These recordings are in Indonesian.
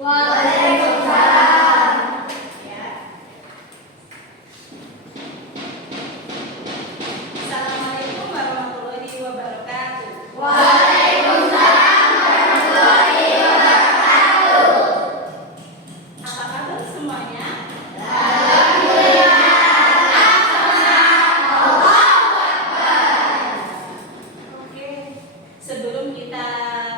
Waalaikumsalam. Ya. Assalamualaikum warahmatullahi wabarakatuh. Waalaikumsalam warahmatullahi wabarakatuh. Apa kabar semuanya? Alhamdulillah. Allahu Akbar. Oke. Sebelum kita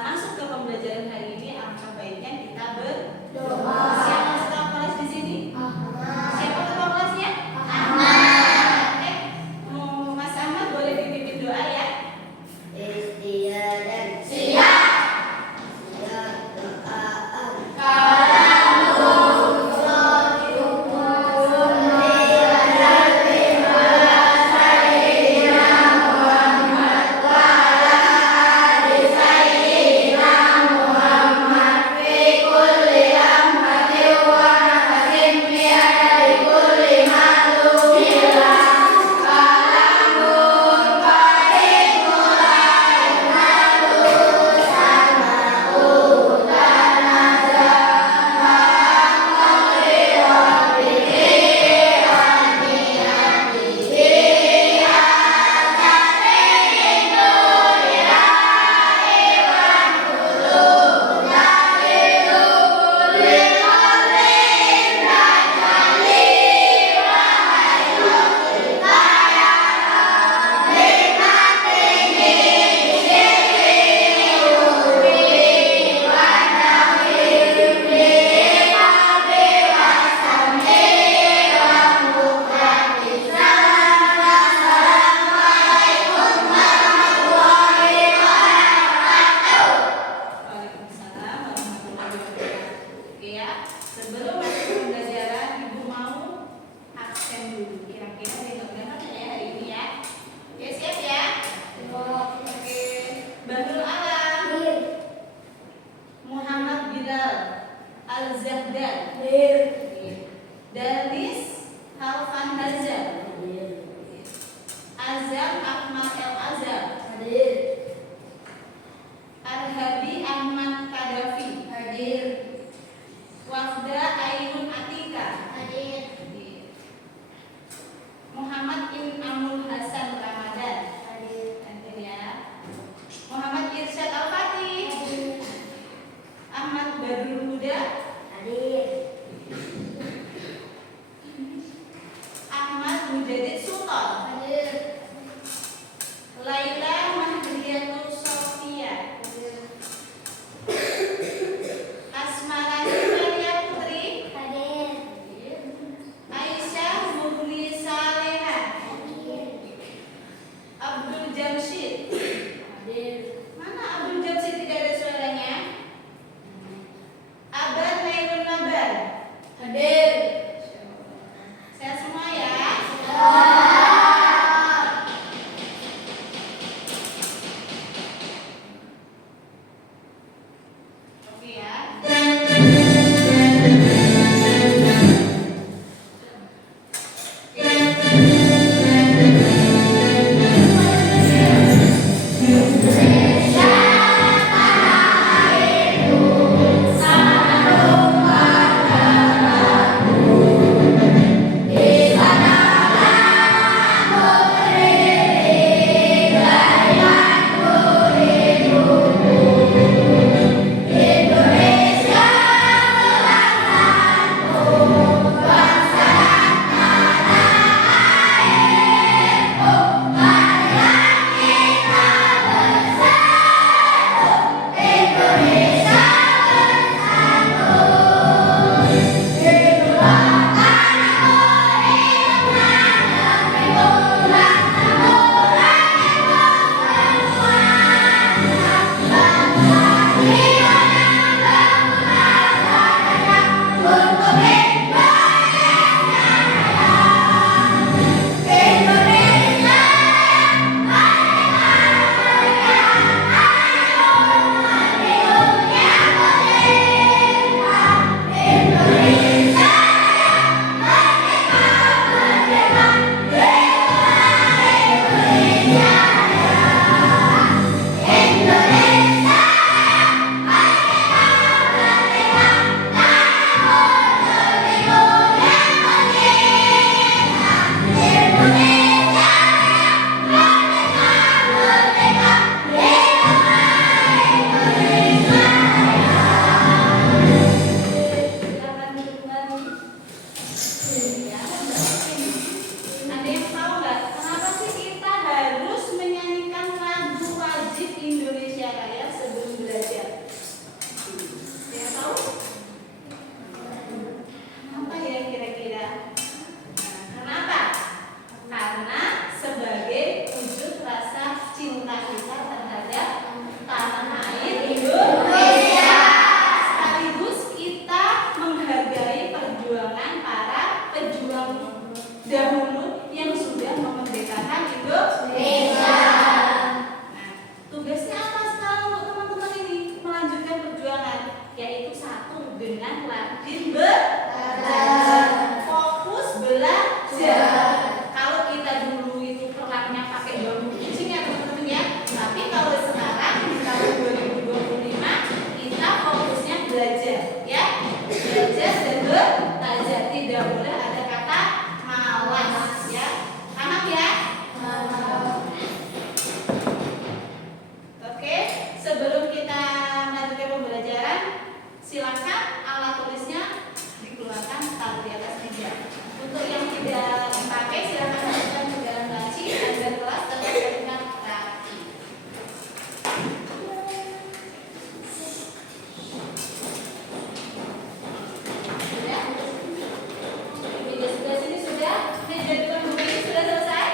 masuk ke pembelajaran hari ini, alangkah baiknya kita berdoa. Siapa ketua kelas di sini? Siapa ketua kelasnya? Oke. Mas Ahmad boleh dipimpin doa ya? Siap. Waalaikumsalam warahmatullahi wabarakatuh. Oke ya. Sebelum masuk ke pembelajaran, Ibu mau absen dulu. Kira-kira dengar-dengar ya hari ini ya. Oke, siap ya? Oke. Bahrul Alam, Muhammad Bilal, Al-Zahdan, Danis Halfan Hazam, Azam Ahmad El Azam, Arhabi Ahmad Kadafi, Wafda Ainun Atika, Muhammad Inamul Hasan Ramadan, hadir ya. Muhammad Irsyad Al-Fatih, Ahmad Badrul Huda, Ahmad Mujadid Sultan, Laila Mahdiyatul Sofia, Asmarani Maria Putri, Aisyah Mugni Saleha, Abdul Jamshid. Mana Abdul Jamshid, tidak ada suaranya? Abad Nailun Nabar. Saya semua ya. rajin belajar, fokus belajar. Kalau kita dulu itu perangnya pakai bambu kucing ya teman-teman ya. Tapi kalau sekarang di tahun 2025 kita fokusnya belajar ya. Belajar dan belajar, tidak boleh ada kata malas ya. Paham ya? Oke, sebelum kita melanjutkan pembelajaran, silakan alat tulisnya dikeluarkan, taruh di atas meja. Untuk yang tidak dipakai, silakan masukkan ke dalam laci agar kelas tetap terlihat rapi. Sudah? Meja sebelah sini sudah? Meja depan buku ini sudah selesai?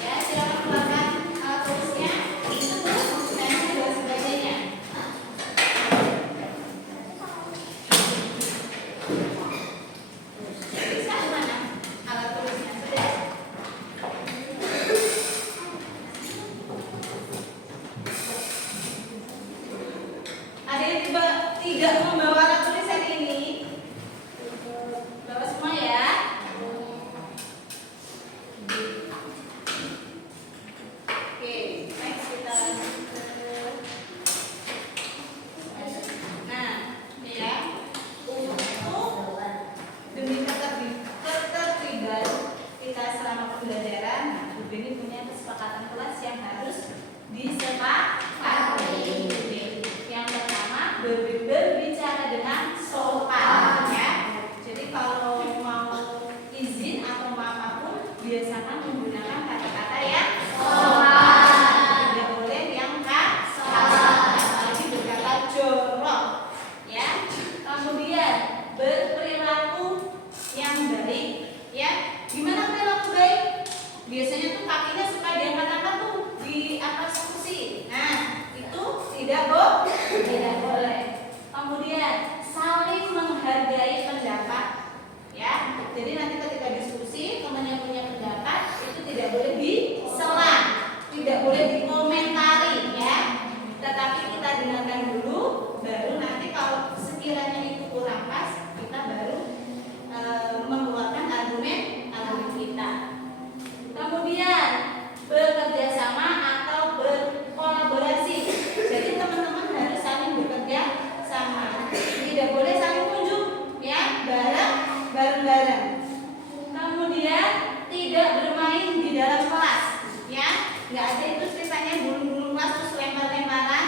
Ya, silakan keluarkan alat tulisnya. Itu pensil dan sebagainya. Bisa mana alat tulisnya? Sudah? Ada yang tidak membawa alat tulis hari ini? Bawa semua ya. Oke, next kita lanjut ke. Nah, ini ya. Untuk demi ketertiban kita selama pembelajaran, nah, Bu Beni punya kesepakatan kelas yang harus disepakati. Yang pertama, berbicara dengan sopan ya. Jadi kalau mau izin atau mau apapun, biasakan menggunakan kata-kata yang sopan. Tidak boleh yang kasar, apalagi berkata jorok ya. Kemudian berperilaku yang baik ya. Gimana perilaku baik? Biasanya tuh kakinya suka diangkat-angkat tuh di atas kursi. Nah, itu tidak boleh. Kemudian saling menghargai pendapat ya. Jadi nanti ketika diskusi teman yang punya pendapat itu tidak boleh disela, tidak boleh dikomentari ya. Tetapi kita dengarkan dulu, baru nanti kalau sekiranya itu kurang pas, kita baru mengeluarkan argumen kita. Kemudian bekerja sama atau berkolaborasi. Jadi teman-teman harus saling bekerja sama. Tidak boleh saling unjuk ya, bareng-bareng. Kemudian tidak bermain di dalam kelas ya. Nggak ada itu ceritanya gulung-gulung kelas terus lempar-lemparan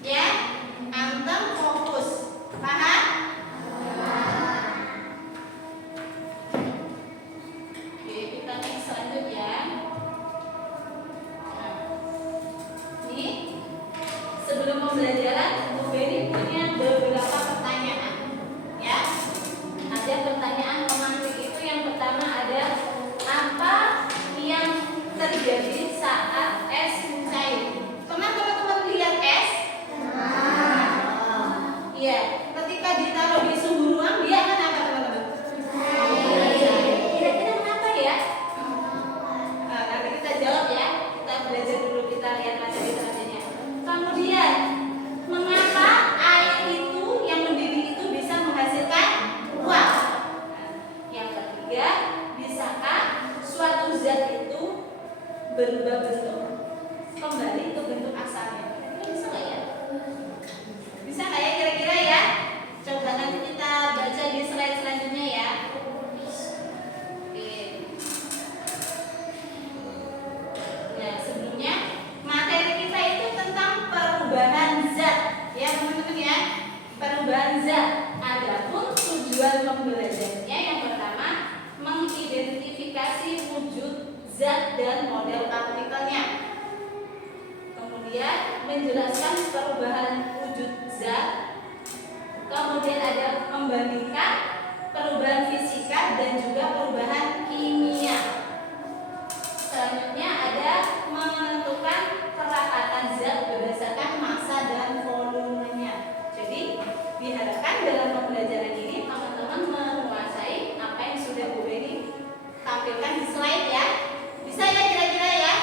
ya. Antem fokus. Paham? Oke, kita next selanjutnya. Ini sebelum pembelajaran, Bu Beni punya beberapa pertanyaan ya. Ada pertanyaan pemantik itu. Yang pertama ada, apa yang terjadi saat es cair? Pernah teman-teman lihat es? Iya, ketika ditaruh di suhu ruang dia akan apa teman-teman? Kira-kira kenapa ya? Nah, nanti kita jawab ya. Kita belajar dulu, kita lihat materi-materinya. Kemudian, mengapa air itu yang mendidih itu bisa menghasilkan uap? Yang ketiga, bisakah suatu zat itu berubah bentuk kembali ke bentuk asalnya? Kira-kira bisa nggak ya? Bisa nggak ya kira-kira ya? Coba nanti kita baca di slide selanjutnya ya. Oke. Nah, sebelumnya materi kita itu tentang perubahan zat ya teman-teman ya. Perubahan zat. Adapun tujuan pembelajarannya yang pertama, mengidentifikasi wujud zat dan model partikelnya. Kemudian menjelaskan perubahan wujud zat. Kemudian ada membandingkan perubahan fisika dan juga perubahan kimia. Selanjutnya ada menentukan perakatan zat berdasarkan massa dan volumenya. Jadi diharapkan dalam pembelajaran ini teman-teman menguasai apa yang sudah Bu Beni tampilkan di slide ya. Bisa ya kira-kira ya?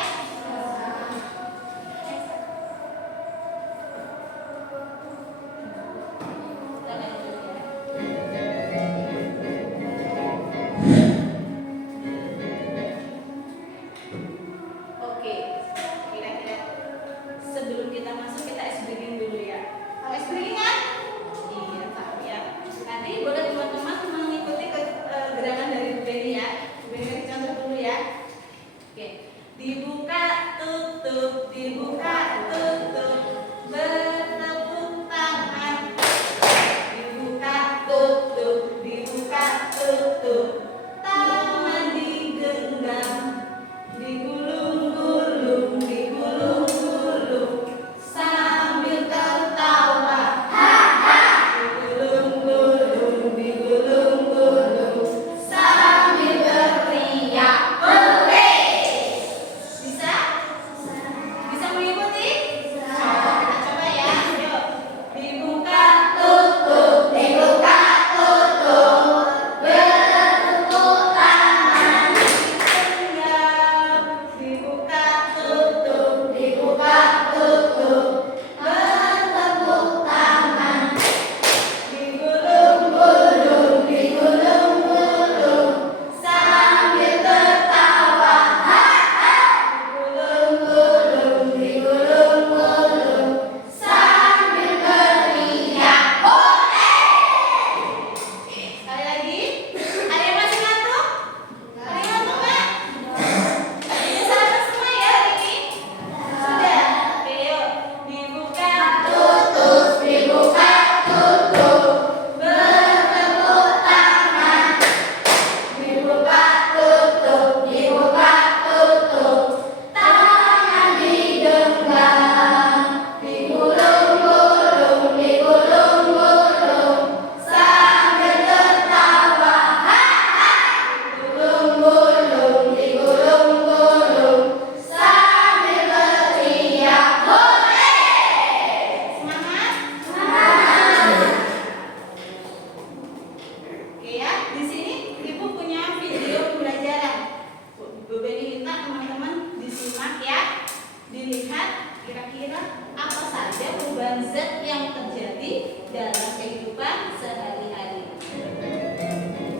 zat yang terjadi dalam kehidupan sehari-hari.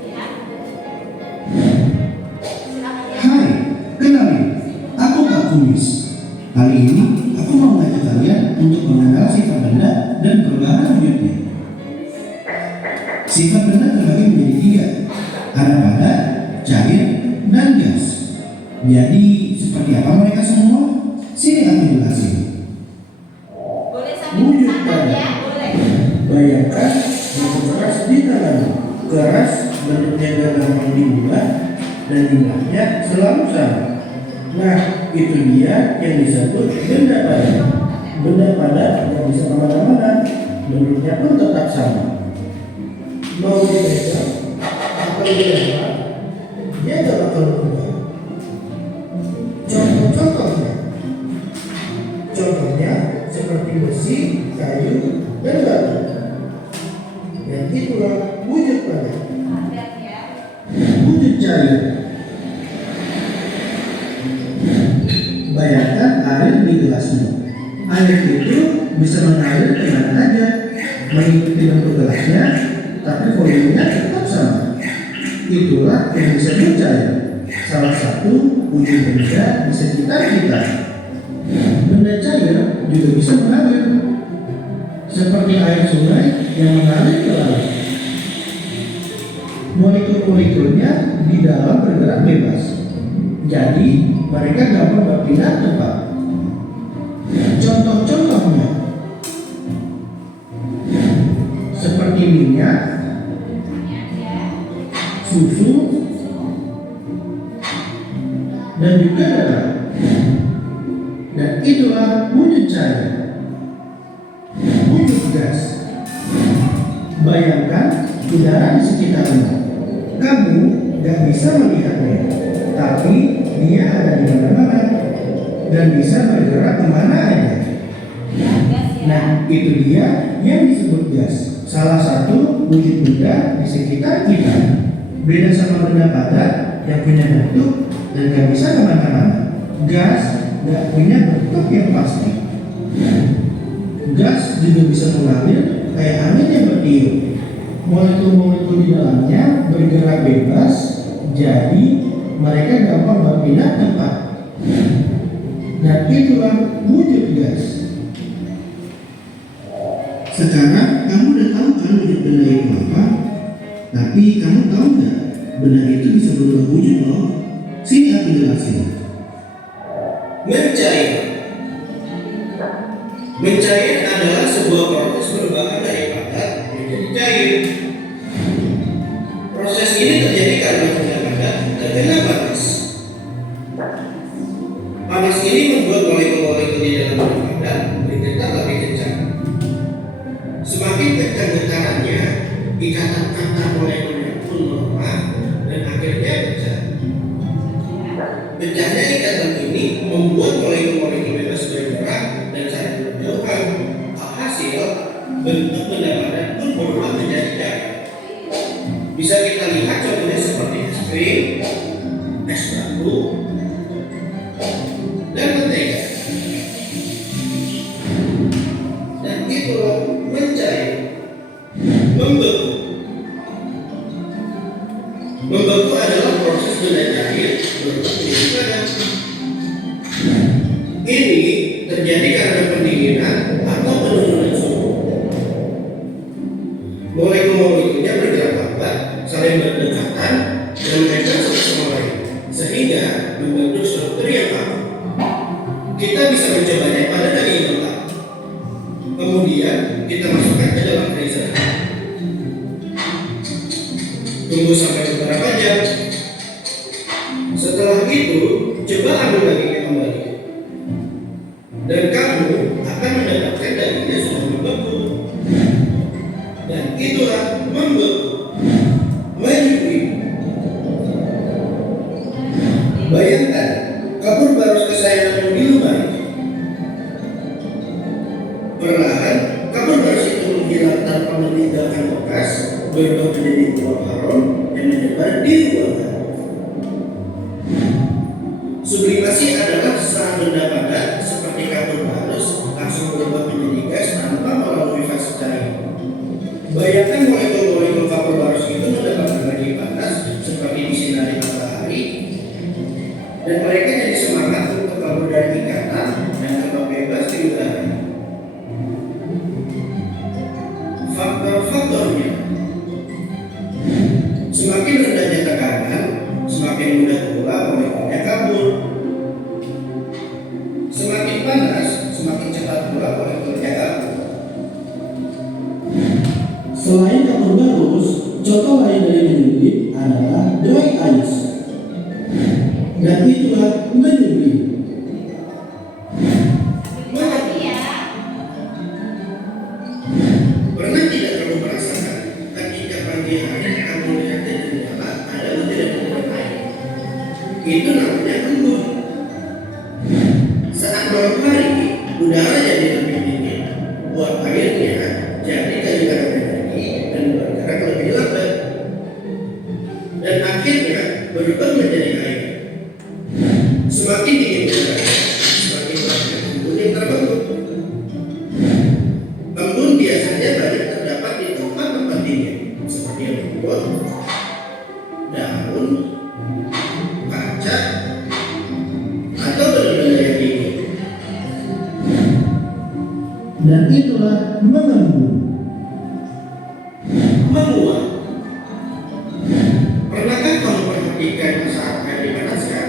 Ya. Silakan ya. Hai, kenalin, aku Kak Kumis. Kali ini aku mau mengajak kalian untuk mengenal sifat benda dan perubahan wujudnya. Sifat benda terbagi menjadi 3, ada padat, cair, dan gas. Jadi seperti apa mereka semua? Sini aku jelasin. Boleh sambil Wujud bersantai padat. ya, boleh. Bayangkan buku keras di tanganmu. Keras bentuknya gak gampang diubah dan jumlahnya selalu sama. Nah, itu dia yang disebut benda padat. Benda padat nggak bisa kemana-mana, bentuknya pun tetap sama. Mau dipegang atau dilempar, dia gak bakal berubah. Contohnya seperti besi, kayu, dan batu. Dan itulah wujud padat. Padat ya. Wujud cair. Bayangkan air di gelasmu. Air itu bisa mengalir kemana aja, mengikuti bentuk gelasnya, tapi volumenya tetap sama. Itulah yang disebut cair. Salah satu wujud benda di sekitar kita. Benda cair juga bisa mengalir, seperti air sungai yang mengalir ke laut. Molekul-molekulnya di dalam bergerak bebas, jadi mereka gampang berpindah tempat. Contoh-contohnya seperti minyak, susu, dan juga darah. Dan itulah wujud cair. Wujud gas. Bayangkan udara di sekitarmu. Kamu gak bisa melihatnya, tapi dia ada di mana-mana dan bisa bergerak kemana aja. Nah, itu dia yang disebut gas. Salah satu wujud benda di sekitar kita. Beda sama benda padat yang punya bentuk dan gak bisa kemana-mana. Gas gak punya bentuk yang pasti. Gas juga bisa mengalir kayak angin yang bertiup. Molekul-molekul di dalamnya bergerak bebas, jadi mereka gampang berpindah tempat. Dan itulah wujud gas. Sekarang kamu udah tahu kan wujud benda itu apa? Tapi kamu tahu nggak benda itu bisa berubah wujud loh? Sini aku jelasin. Mencair. Mencair adalah sebuah proses perubahan dari padat menjadi cair. Proses ini terjadi karena benda padat terkena panas. Panas ini membuat molekul-molekul di dalam benda padat bergetar lebih kencang. Semakin kencang getarannya, ikatan antar molekulnya pun melemah dan akhirnya pecah. Pecahnya ikatan ini membuat molekul-molekul bebas bergerak dan saling berjauhan. Alhasil, bentuk benda padat pun berubah menjadi cair. Bisa kita lihat contohnya seperti es krim, es batu, dan mentega. Dan itulah mencair. Membeku. Membeku adalah proses benda cair berubah menjadi padat. Ini terjadi karena pendinginan atau penurunan suhu. Molekul-molekulnya bergerak lambat, saling berdekatan, dan menempel satu sama lain, sehingga membentuk struktur yang kaku. Kita bisa mencobanya pada daging mentah. Kemudian kita masukkan ke dalam freezer. Tunggu sampai beberapa jam. Setelah itu, coba ambil dagingnya kembali. Dan kamu akan mendapatkan dagingnya sudah membeku. Dan itulah membeku. Menyusui. Bayangkan, kapur barus kesayanganmu di lemari. Perlahan, kapur barus itu menghilang tanpa meninggalkan bekas, berubah menjadi uap harum yang menyebar di ruangan. Sublimasi adalah setelah benda padat seperti kapur barus langsung berubah menjadi gas tanpa Selain kapur bagus, contoh lain dari menyublim adalah dry ice. Dan itulah menyublim. Lagi ya. Pernah tidak kamu merasakan ketika pagi hari kamu lihat dari jendela ada butiran-butiran air? Itu namanya embun. Saat malam hari, udara jadi lebih dingin. Uap airnya jadi kehilangan energi dan bergerak lebih lambat. Dan akhirnya berubah menjadi air. Semakin dingin udara, semakin banyak embun yang terbentuk. Embun biasanya banyak terdapat di tempat-tempat dingin, seperti rumput, daun, kaca, atau benda-benda yang dingin. Dan itulah mengembun. Menguap. Pernahkah kamu perhatikan saat air dipanaskan,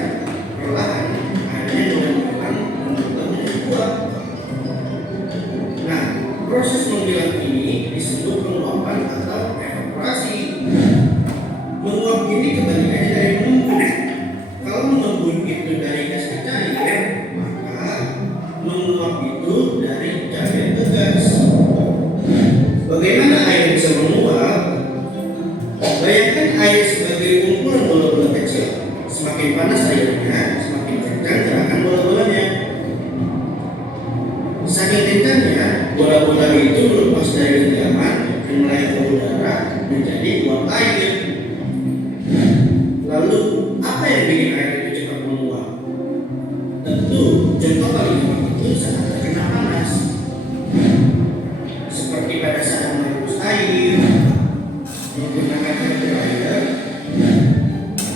perlahan airnya dengan pelan berubah menjadi uap? Nah, proses menghilang ini disebut penguapan atau evaporasi. Menguap ini kebalikannya dari mengembun. Kalau mengembun itu dari gas ke cair, maka menguap itu dari cair ke gas. Bagaimana air bisa menguap? Bayangkan air sebagai kumpulan bola-bola kecil. Semakin panas airnya, semakin kencang gerakan bola-bolanya. Saking kencangnya, bola-bola itu lepas dari genggaman dan melayang ke udara menjadi uap air. Lalu, apa yang bikin air itu cepat menguap? Tentu, contoh paling gampang itu saat terkena panas. Seperti pada saat merebus air, menggunakan air dryer,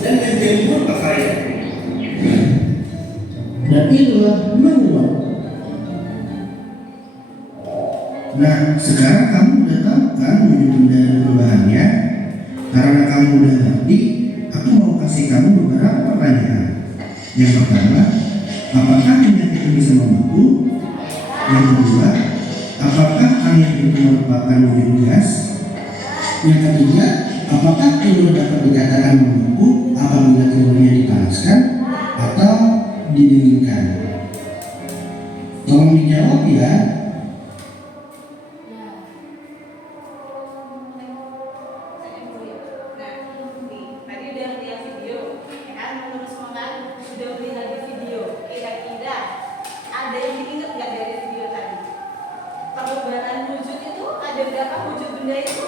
dan menjemur pakaian. Dan itulah menguap. Nah, sekarang kamu udah tahu kan menyusun dan perubahannya? Karena kamu udah ngerti, aku mau kasih kamu beberapa pertanyaan. Yang pertama, apakah minyak itu bisa membeku? Yang kedua, apakah air itu merupakan wujud gas? Yang ketiga, apakah telur dapat dikatakan membeku apabila telurnya dipanaskan atau didinginkan? Tolong dijawab ya. Tadi udah lihat video, ya kan? Menurut semua kan sudah melihat video. Kira-kira ada yang diingat nggak dari video tadi? Perubahan wujud itu ada berapa wujud benda itu?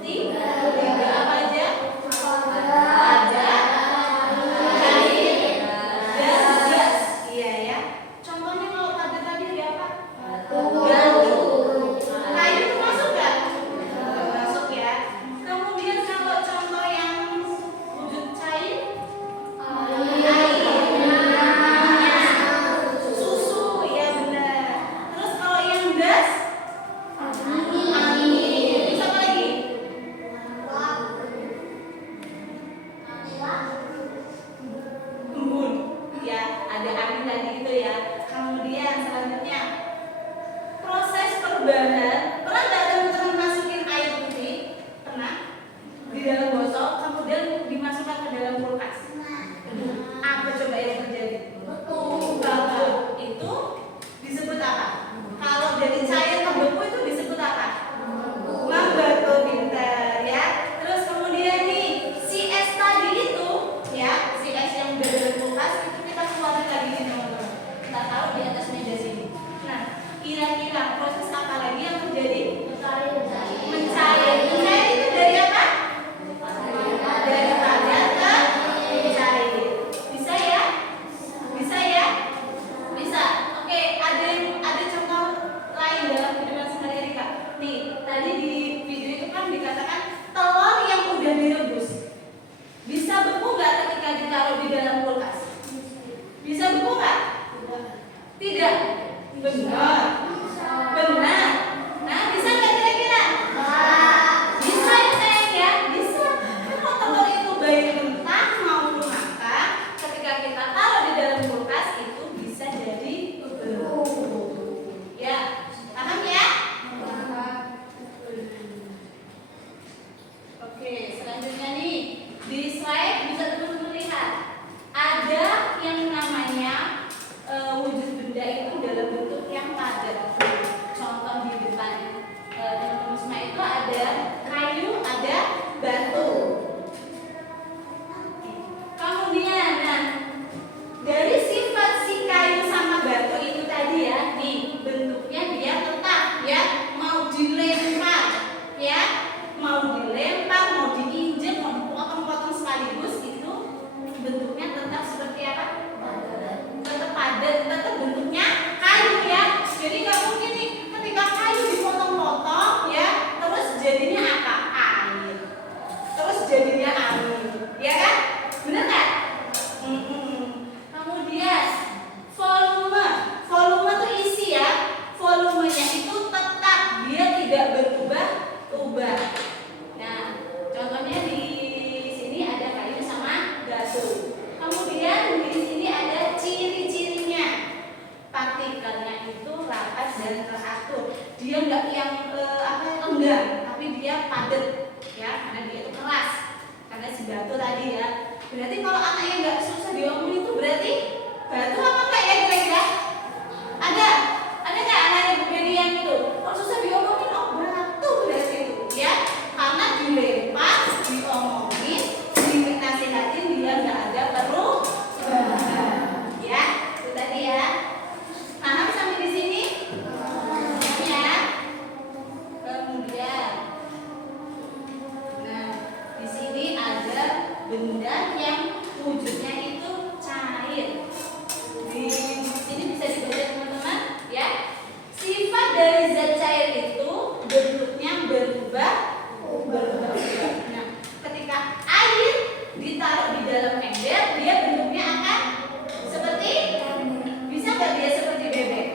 Tiga apa aja? Ada cair dan gas. Iya ya. Contohnya kalau pada tadi ada apa? Batu. Cair itu masuk nggak? Masuk ya. Kemudian kalau contoh yang wujud cair, susu, ya benar. Terus kalau yang gas, angin. Terus apa lagi? Embun. Ya, ada angin tadi itu ya. Kemudian selanjutnya proses perubahan. Pernah nggak teman-teman masukin air putih? Pernah? Di dalam botol, kemudian dimasukkan ke dalam kulkas. Apa coba yang terjadi? Betul. Itu disebut apa? Kalau dari cair ke beku itu disebut apa? Membeku, pinter ya. Terus kemudian nih, si es tadi itu ya, si es yang udah dalam kulkas itu kita keluarin lagi nih teman-teman. Kita taruh di atas meja sini. Nah, kira-kira proses apa lagi yang terjadi? Mencair. Mencair itu dari apa? Dari padat ke mencair. Bisa ya? Bisa ya? Bisa. Oke, ada contoh lain dalam kehidupan sehari-hari Kak. Nih, tadi di video itu kan dikatakan telur yang udah direbus bisa beku nggak ketika ditaruh di dalam kulkas? Bisa beku nggak? Tidak. Benar. dan teratur. Dia nggak yang lenggang, tapi dia padat, ya, karena dia itu keras, karena si batu tadi ya. Berarti kalau anaknya nggak susah diomongin itu berarti batu apa enggak ya kira-kira? Ada nggak anaknya Bu Beni yang itu? Kalau susah diomongin, oh batu berarti itu, ya, karena dilempar, diomongin, dinasihatin, dia nggak ada perubahan, ya, itu tadi ya. Paham sampai di sini? Ya. Kemudian, nah, di sini ada benda yang wujudnya itu cair. Di sini bisa dibaca teman-teman, ya. Sifat dari zat cair itu bentuknya berubah. Nah, ketika air ditaruh di dalam ember, dia bentuknya akan seperti, bisa nggak dia seperti bebek?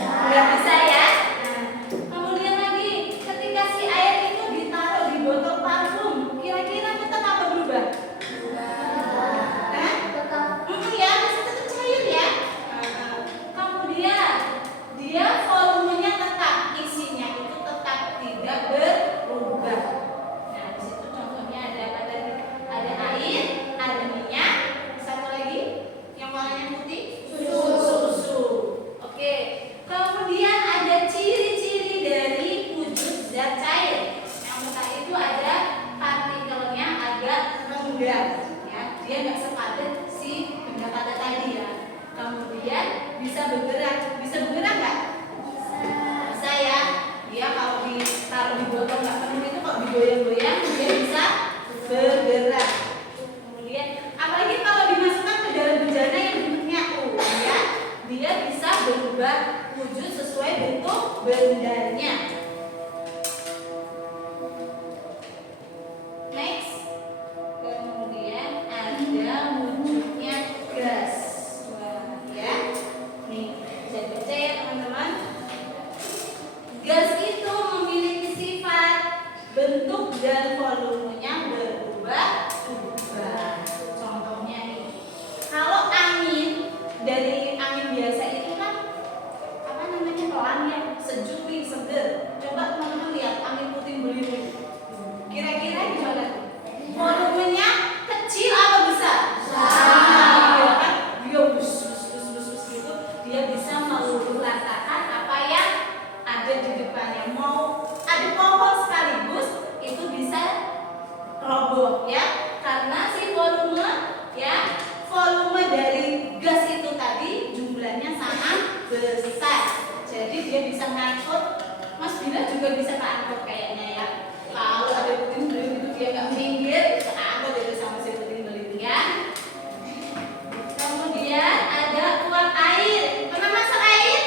Nggak bisa ya. Nah, kemudian lagi ketika si air itu ditaruh di botol parfum, kira-kira tetap apa berubah? Hah? Ya, masih tetap cair ya. Kemudian dia volumenya tetap, isinya itu tetap tidak berubah. Nah, di situ contohnya ada apa tadi? Ada air, ada minyak, satu lagi yang warnanya putih, susu. Oke. Kemudian ada ciri-ciri dari wujud zat cair. Yang pertama itu ada partikelnya agak lenggang, ya. Dia nggak sepadat si benda padat tadi ya. Kemudian bisa bergerak nggak? Bisa ya. Dia kalau ditaruh di botol nggak penuh itu kalau digoyang-goyang dia bisa bergerak. Kemudian apalagi kalau dimasukkan ke dalam bejana yang bentuknya U, ya, dia bisa berubah wujud sesuai bentuk bendanya. Next. Kemudian ada wujudnya gas. Wah, ya. Nih, bisa dibaca ya teman-teman. Gas itu memiliki sifat bentuk dan volumenya berubah-ubah. Contohnya nih, kalau angin, dari angin biasa itu kan apa namanya, pelan ya, sejuk nih, seger. Coba teman-teman lihat angin puting beliung. Kira-kira gimana? Volumenya kecil apa besar? Ya kan? Dia bus gitu, dia bisa meluluh lantakan apa yang ada di depannya. Mau ada pohon sekaligus itu bisa roboh, ya, karena si volume, ya, volume dari gas itu tadi jumlahnya sangat besar. Jadi dia bisa ngangkut. Mas Bila juga bisa ngangkut kayaknya ya. Kalau ada puting beliung itu dia nggak minggir, keangkut itu sama si puting beliung ya. Kemudian ada uap air. Pernah masak air?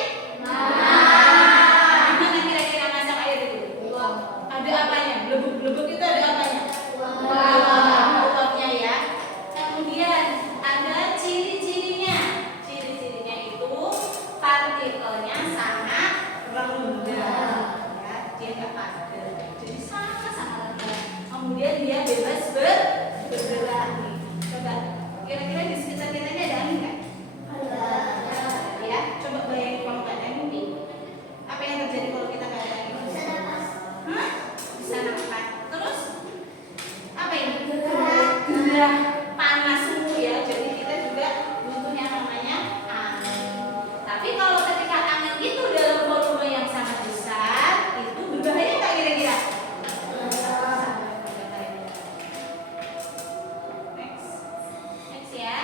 Gimana kira-kira masak air itu? Ada apanya? Blebuk-blebuk itu ada apanya? Uapnya ya. Kemudian ada ciri-cirinya. Ciri-cirinya itu partikelnya sangat rendah, ya, dia nggak padat, jadi sangat rendah. Kemudian dia bebas bergerak nih. Coba kira-kira di sekitar kita ini ada angin nggak? Ya, coba bayangin kalau nggak ada angin nih, apa yang terjadi kalau kita nggak ada angin? Bisa nafas. Terus apa ini? Gerah, panas suhu ya. Jadi kita juga butuh yang namanya angin. Tapi kalau ketika angin itu dalam volume yang sangat besar, itu berbahaya nggak kira-kira? Next ya.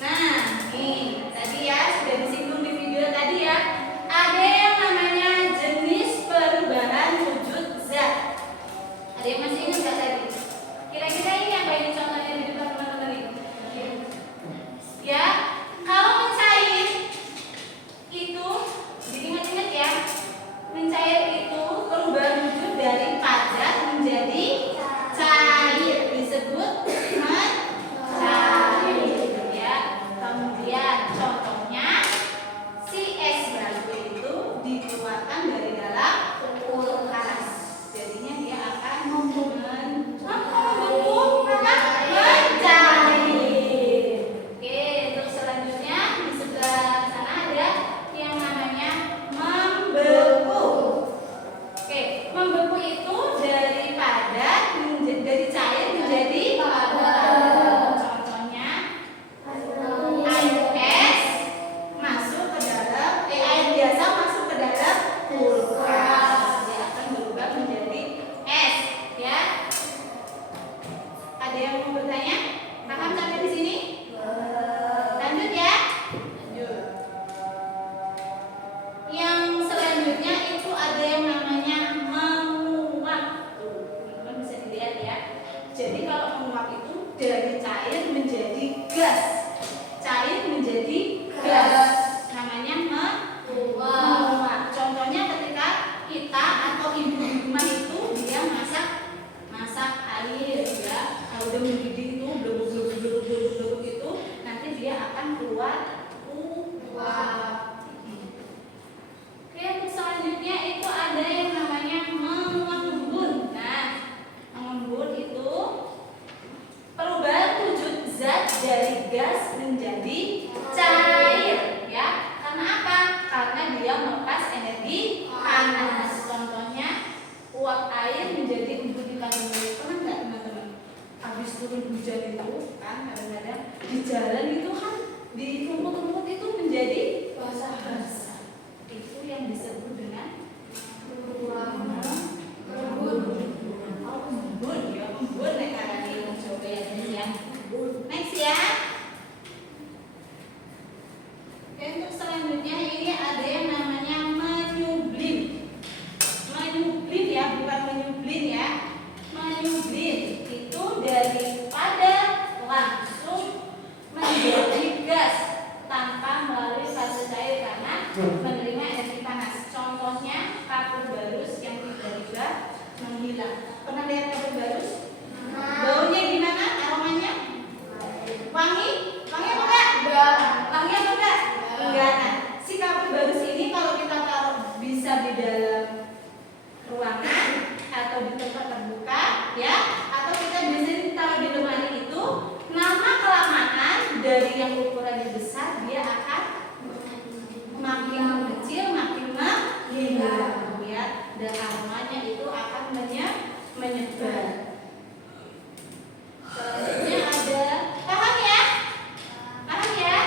Nah, nih tadi ya sudah disinggung di video tadi ya. Ada yang namanya jenis perubahan wujud zat. Ada yang masih ingat nggak tadi? Kira-kira ini apa ini contohnya di depan teman-teman ini? Ya, kalau mencair itu, diingat-ingat ya, mencair itu perubahan wujud dari padat menjadi cair, disebut mencair ya. Kemudian contohnya si es batu itu dikeluarkan dari dalam kulkas, jadinya dia akan mencair. Oke, untuk selanjutnya di sebelah sana ada yang namanya di dalam ruangan atau di tempat terbuka ya, atau kita biasanya taruh di lemari itu, lama kelamaan dari yang ukurannya besar dia akan makin kecil, makin menghilang ya, dan aromanya itu akan menyebar. Selanjutnya ada, paham ya? Paham ya?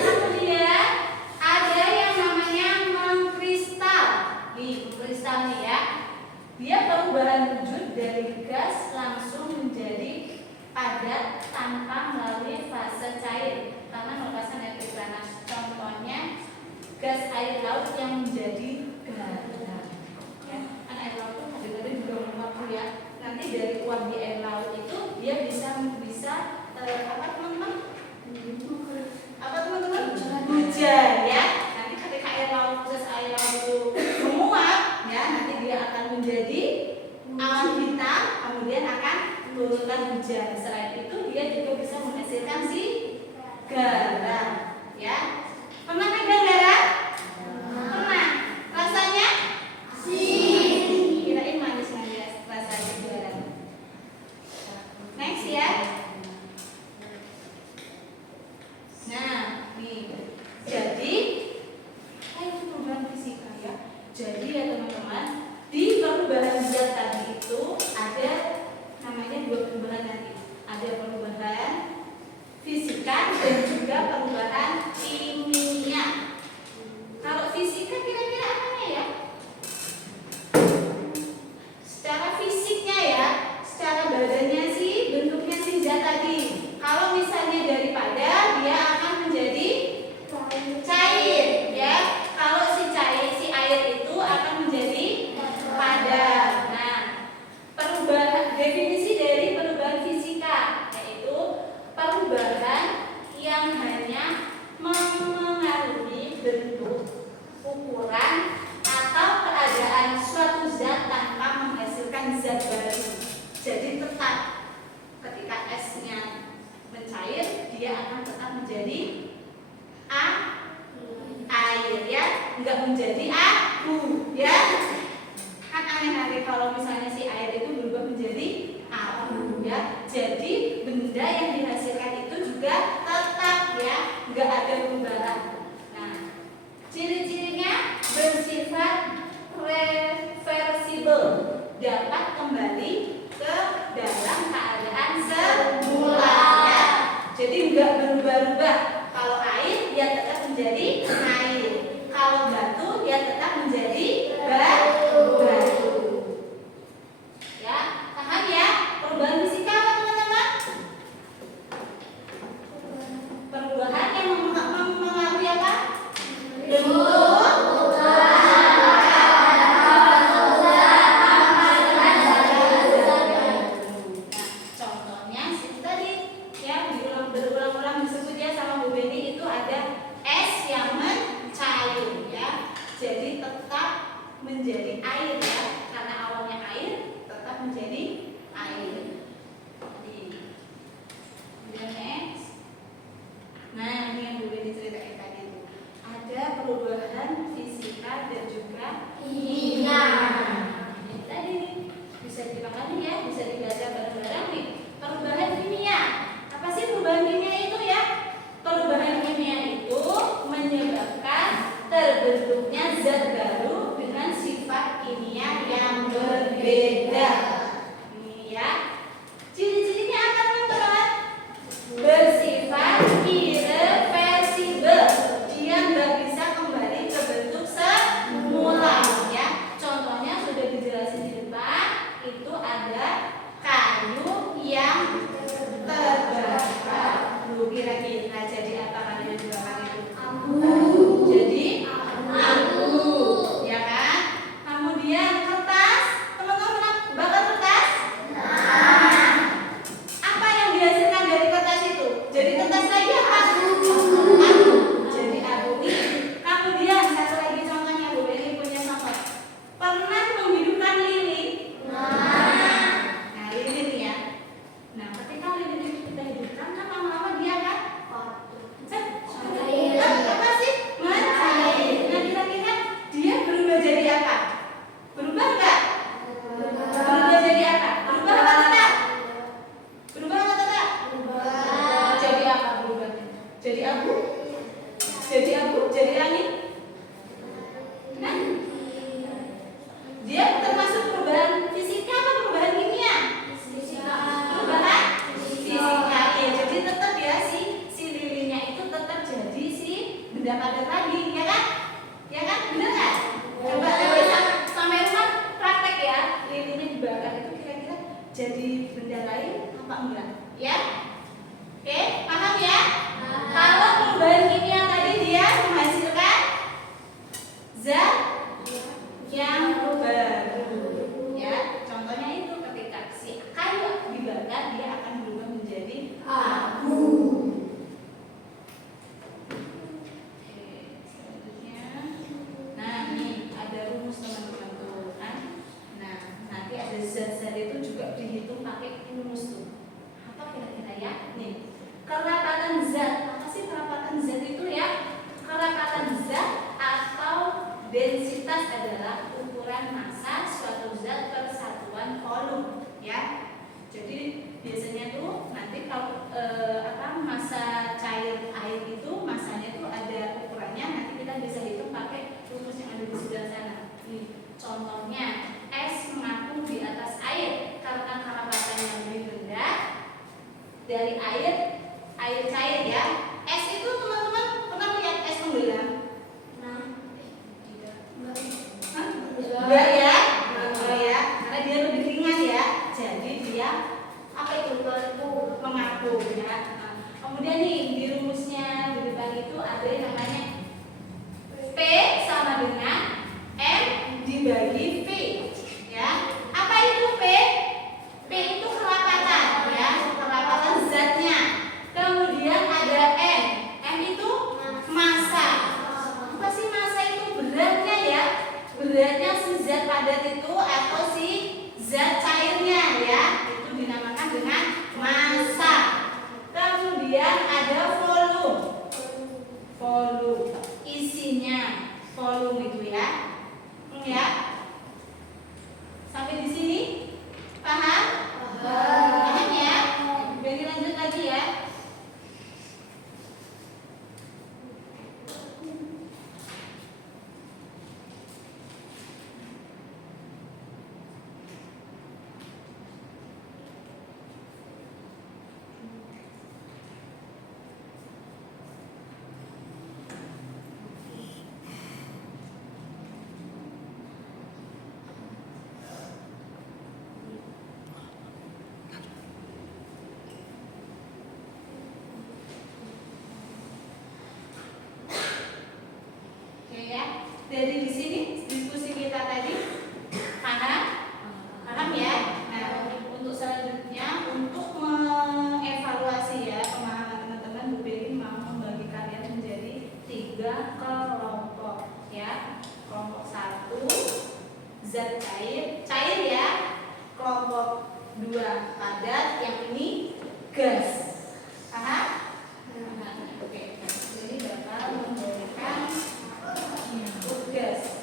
Kemudian ada yang namanya mengkristal. Nih, mengkristal nih ya. Dia perubahan wujud dari gas langsung menjadi padat tanpa melalui fase cair karena melepaskan energi panas. Contohnya gas air laut yang menjadi garam. Ya, kan air laut itu kadang-kadang juga menguap ya. Nanti dari uap di air laut itu dia bisa apa teman-teman? Apa teman-teman? Hujan ya. Nanti ketika gas air laut itu menguap ya, nanti dia akan menjadi awan hitam, kemudian akan turunkan hujan. Selain itu dia juga bisa menghasilkan si garam ya. Pernah pegang garam? Pernah. Rasanya? Asin. Kirain manis-manis rasanya garam. Next ya. Nah, nih. Jadi itu perubahan fisika ya. Jadi ya teman-teman, di perubahan zat tadi itu ada namanya dua perubahan nanti. Ada perubahan fisika dan juga perubahan kimia. Kalau fisika kira-kira apanya ya? Secara fisiknya ya, secara badannya sih, bentuknya si zat tadi. Kalau misalnya daripada dia akan menjadi cair ya. Kalau si air itu akan menjadi padat. Nah, definisi dari perubahan fisika yaitu perubahan yang hanya mempengaruhi bentuk, ukuran, atau keadaan suatu zat tanpa menghasilkan zat baru. Jadi tetap ketika esnya mencair, dia akan tetap menjadi air ya, enggak menjadi abu ya. Kan aneh-aneh kalau misalnya si air itu berubah menjadi abu ya. Jadi benda yang dihasilkan itu juga tetap ya, enggak ada perubahan. Nah, ciri-cirinya bersifat reversible, dapat kembali ke dalam keadaan semula ya. Jadi enggak berubah-ubah. Kalau air dia tetap menjadi air. Kalau batu dia tetap menjadi batu. Ya, paham ya? Perubahan fisika apa teman-teman? Perubahan yang mempengaruhi apa? Bentuk, contohnya itu tadi ya, berulang-ulang disebut ya sama Bu Beni, itu ada es yang mencair ya. Jadi tetap menjadi air ya, karena awalnya air tetap menjadi air. Kemudian next. Nah, ini yang Bu Beni ceritain tadi itu. Ada perubahan fisika dan juga kimia. Ini tadi nih, bisa dipahami ya, bisa dibaca bareng-bareng nih. Perubahan kimia. Apa sih perubahan kimia itu ya? Perubahan kimia itu menyebabkan terbentuknya zat baru dengan sifat kimia yang berbeda. Ini ya. Ciri-cirinya apa teman-teman? Bersifat irreversible. Dia nggak bisa kembali ke bentuk semula. perubahan fisika apa perubahan kimia? Perubahan fisika. Ya, jadi tetap ya si lilinnya itu tetap jadi si benda padat lagi, ya kan? Ya kan? Benar nggak? Coba sampai rumah praktek ya, lilinnya dibakar itu kira-kira jadi benda lain apa enggak? Ya? Oke, paham ya? Kalau perubahan kimia tadi dia menghasilkan zat yang baru, ya. Contohnya itu ketika si kayu dibakar dia akan berubah menjadi abu. Oke, selanjutnya, nah ini ada rumus teman-teman tuh kan. Nah nanti ada zat-zat itu juga dihitung pakai rumus tuh. Apa kira-kira ya? Nih, kerapatan zat. Apa sih kerapatan zat itu ya? Kerapatan zat atau densitas adalah ukuran massa suatu zat per satuan volum, ya. Jadi biasanya tuh nanti kalau massa cair air itu massanya tuh ada ukurannya, nanti kita bisa hitung pakai rumus yang ada di sebelah sana. Nih, contohnya es mengapung di atas air karena kerapatannya lebih rendah dari air cair ya. Es itu teman-teman pernah lihat es tenggelam? Enggak ya? Oh ya, karena dia lebih ringan ya. Jadi dia apa itu? Mengapung ya. Nah, kemudian nih di rumusnya di depan itu ada yang namanya P sama dengan M dibagi V ya. Apa itu P? P itu kerapatan ya, kerapatan zatnya. Kemudian ada M. M itu massa. Apa sih massa itu? Beratnya ya. Beratnya si zat padat itu atau si zat cairnya ya, itu dinamakan dengan massa. Kemudian ada volume. Volume isinya, volume itu ya. Ya. Sampai di sini paham? Paham ya? Jadi lanjut lagi ya. Dari di sini diskusi kita tadi paham ya. Nah untuk selanjutnya untuk mengevaluasi ya pemahaman teman-teman, Bu Beli mau membagi kalian menjadi 3 kelompok ya. Kelompok 1 zat cair ya. Kelompok 2 padat, yang ini gas. Paham? Oke. Jadi bakal memberikan tugas.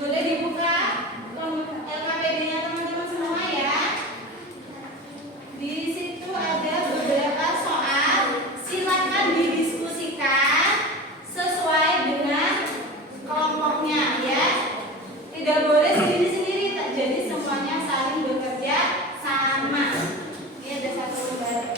Boleh dibuka LKPD-nya teman-teman semua ya. Di situ ada beberapa soal, silakan didiskusikan sesuai dengan kelompoknya ya. Tidak boleh sendiri-sendiri, jadi semuanya saling bekerja sama. Ini ada satu lembar.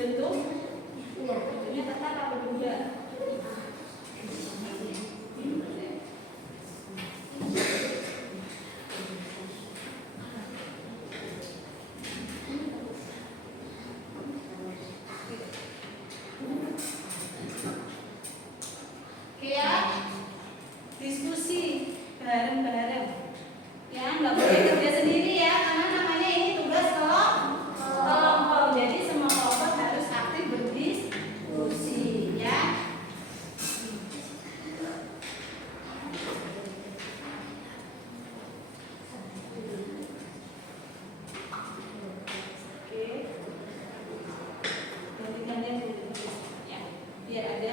bentuknya tetap apa berubah? Oke ya, diskusi bareng-bareng. Ya, nggak boleh kerja sendiri ya, karena namanya ini tugas kelompok. Jadi semua kelompok harus aktif berdiskusi ya. Oke. Ganti-gantian dulu ya, biar ada.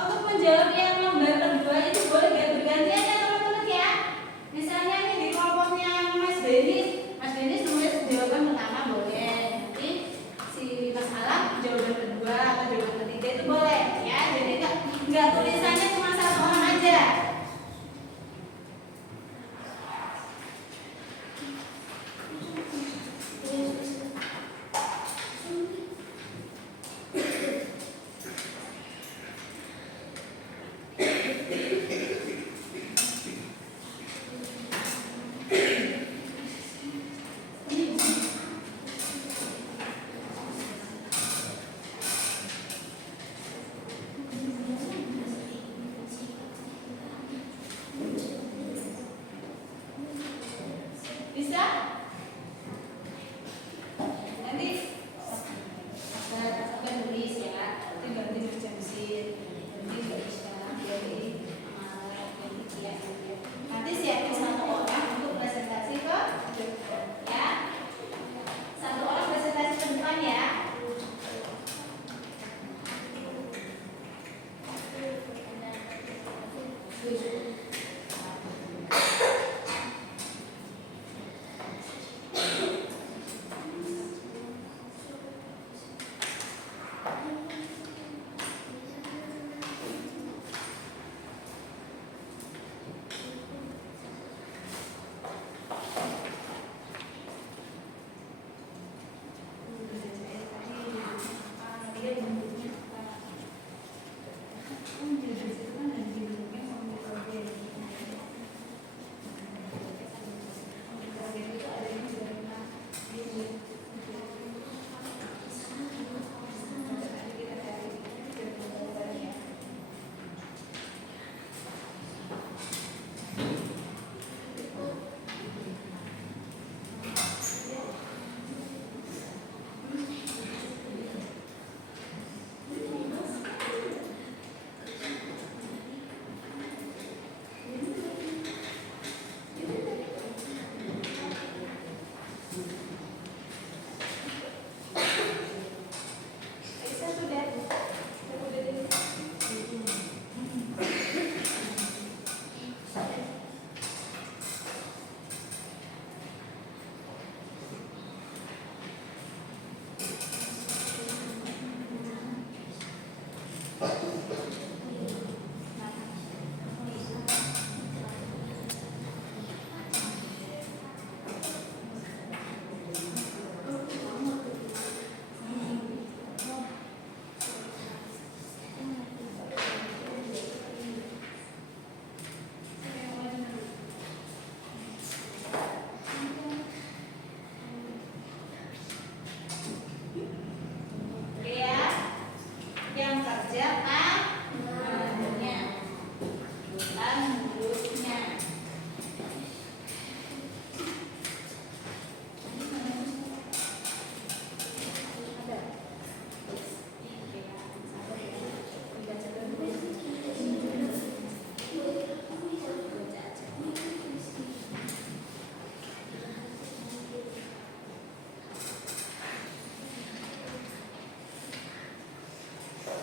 Untuk menjawab yang lembar kedua itu boleh bergantian ya teman-teman ya. Misalnya nih di kelompoknya Mas Denis nulis jawaban pertama boleh. Nanti si Mas Alam jawaban kedua atau jawaban ketiga itu boleh ya. Jadi nggak tulisannya cuma satu orang aja. Bisa? Nanti akan tulis ya, nanti ganti kerja mesin, nanti nggak bisa jadi ya. Nanti siapin satu orang untuk presentasi ke depan ya. Satu orang presentasi ke depan ya.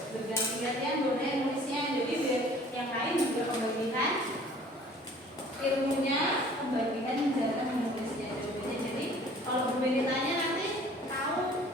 Berganti-gantian boleh nulisnya, jadi biar yang lain juga membagikan ilmunya, membagikan cara menulisnya jawabannya. Jadi kalau Bu ditanya nanti tahu.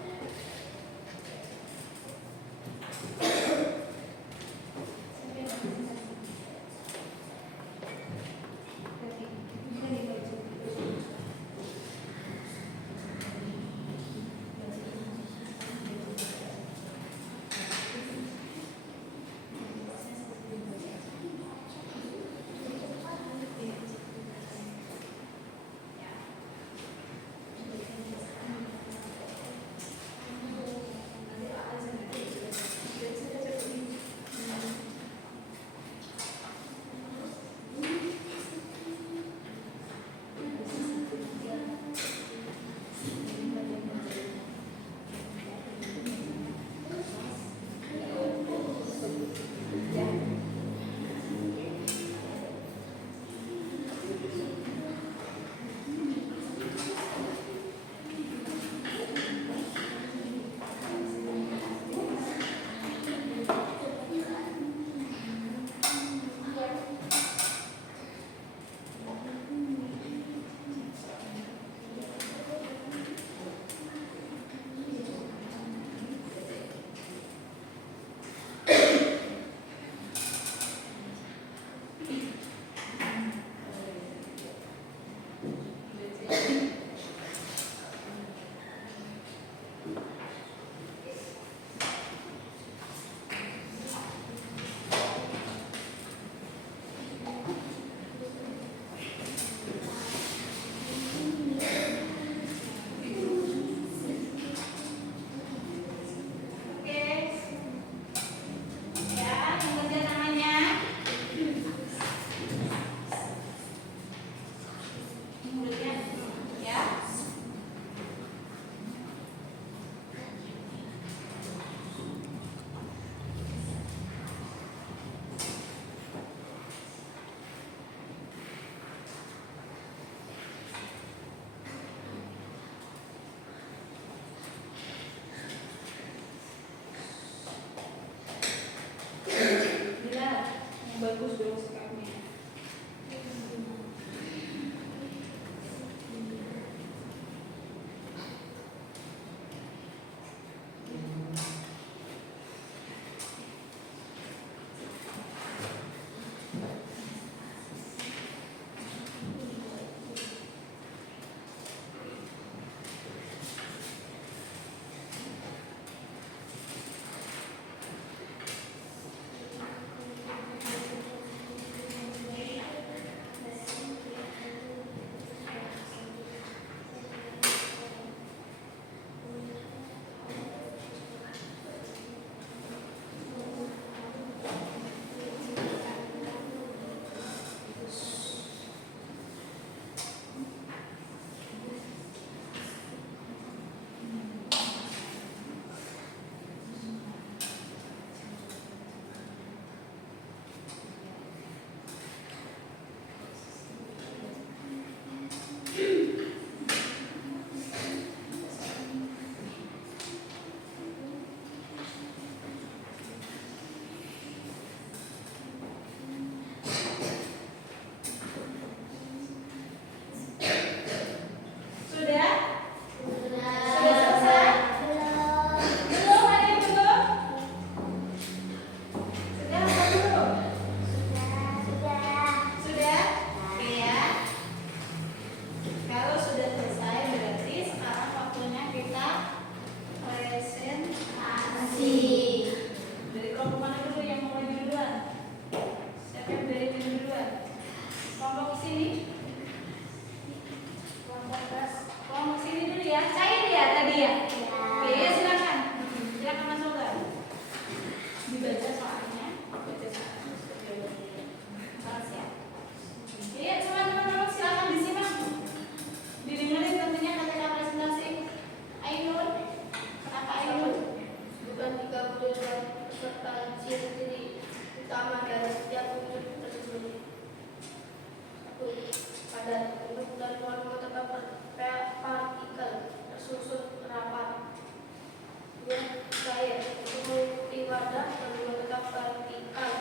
partikal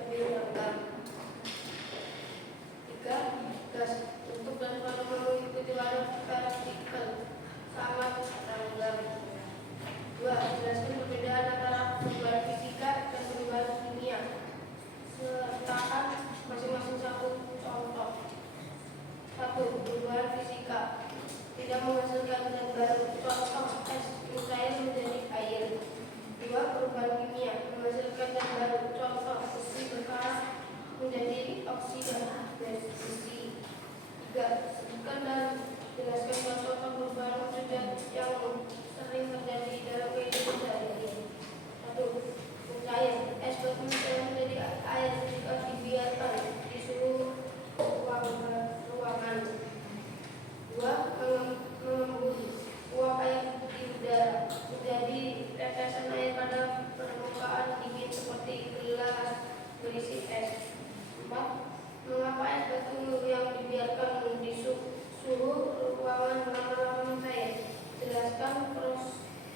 lebih lengkap. 3. Gas. Bentuk dan volume mengikuti wadah partikel sangat ragam. 2. Jelaskan perbedaan antara perubahan fisika dan perubahan kimia. Sertakan masing-masing satu contoh. 1. Perubahan fisika tidak menghasilkan zat baru, contoh es mencair menjadi air. 2. Perubahan kimia menghasilkan zat baru, contoh besi berkarat menjadi oksida besi. 3. Sebutkan dan jelaskan contoh perubahan zat yang sering terjadi dalam kehidupan sehari-hari. 1. Mencair. Es batu mencair menjadi air jika dibiarkan di suhu ruangan. 2. Mengembun. Uap air di udara menjadi tetesan air pada permukaan dingin seperti gelas berisi es. 4. Mengapa es batu yang dibiarkan di suhu ruangan lama-lama mencair? Jelaskan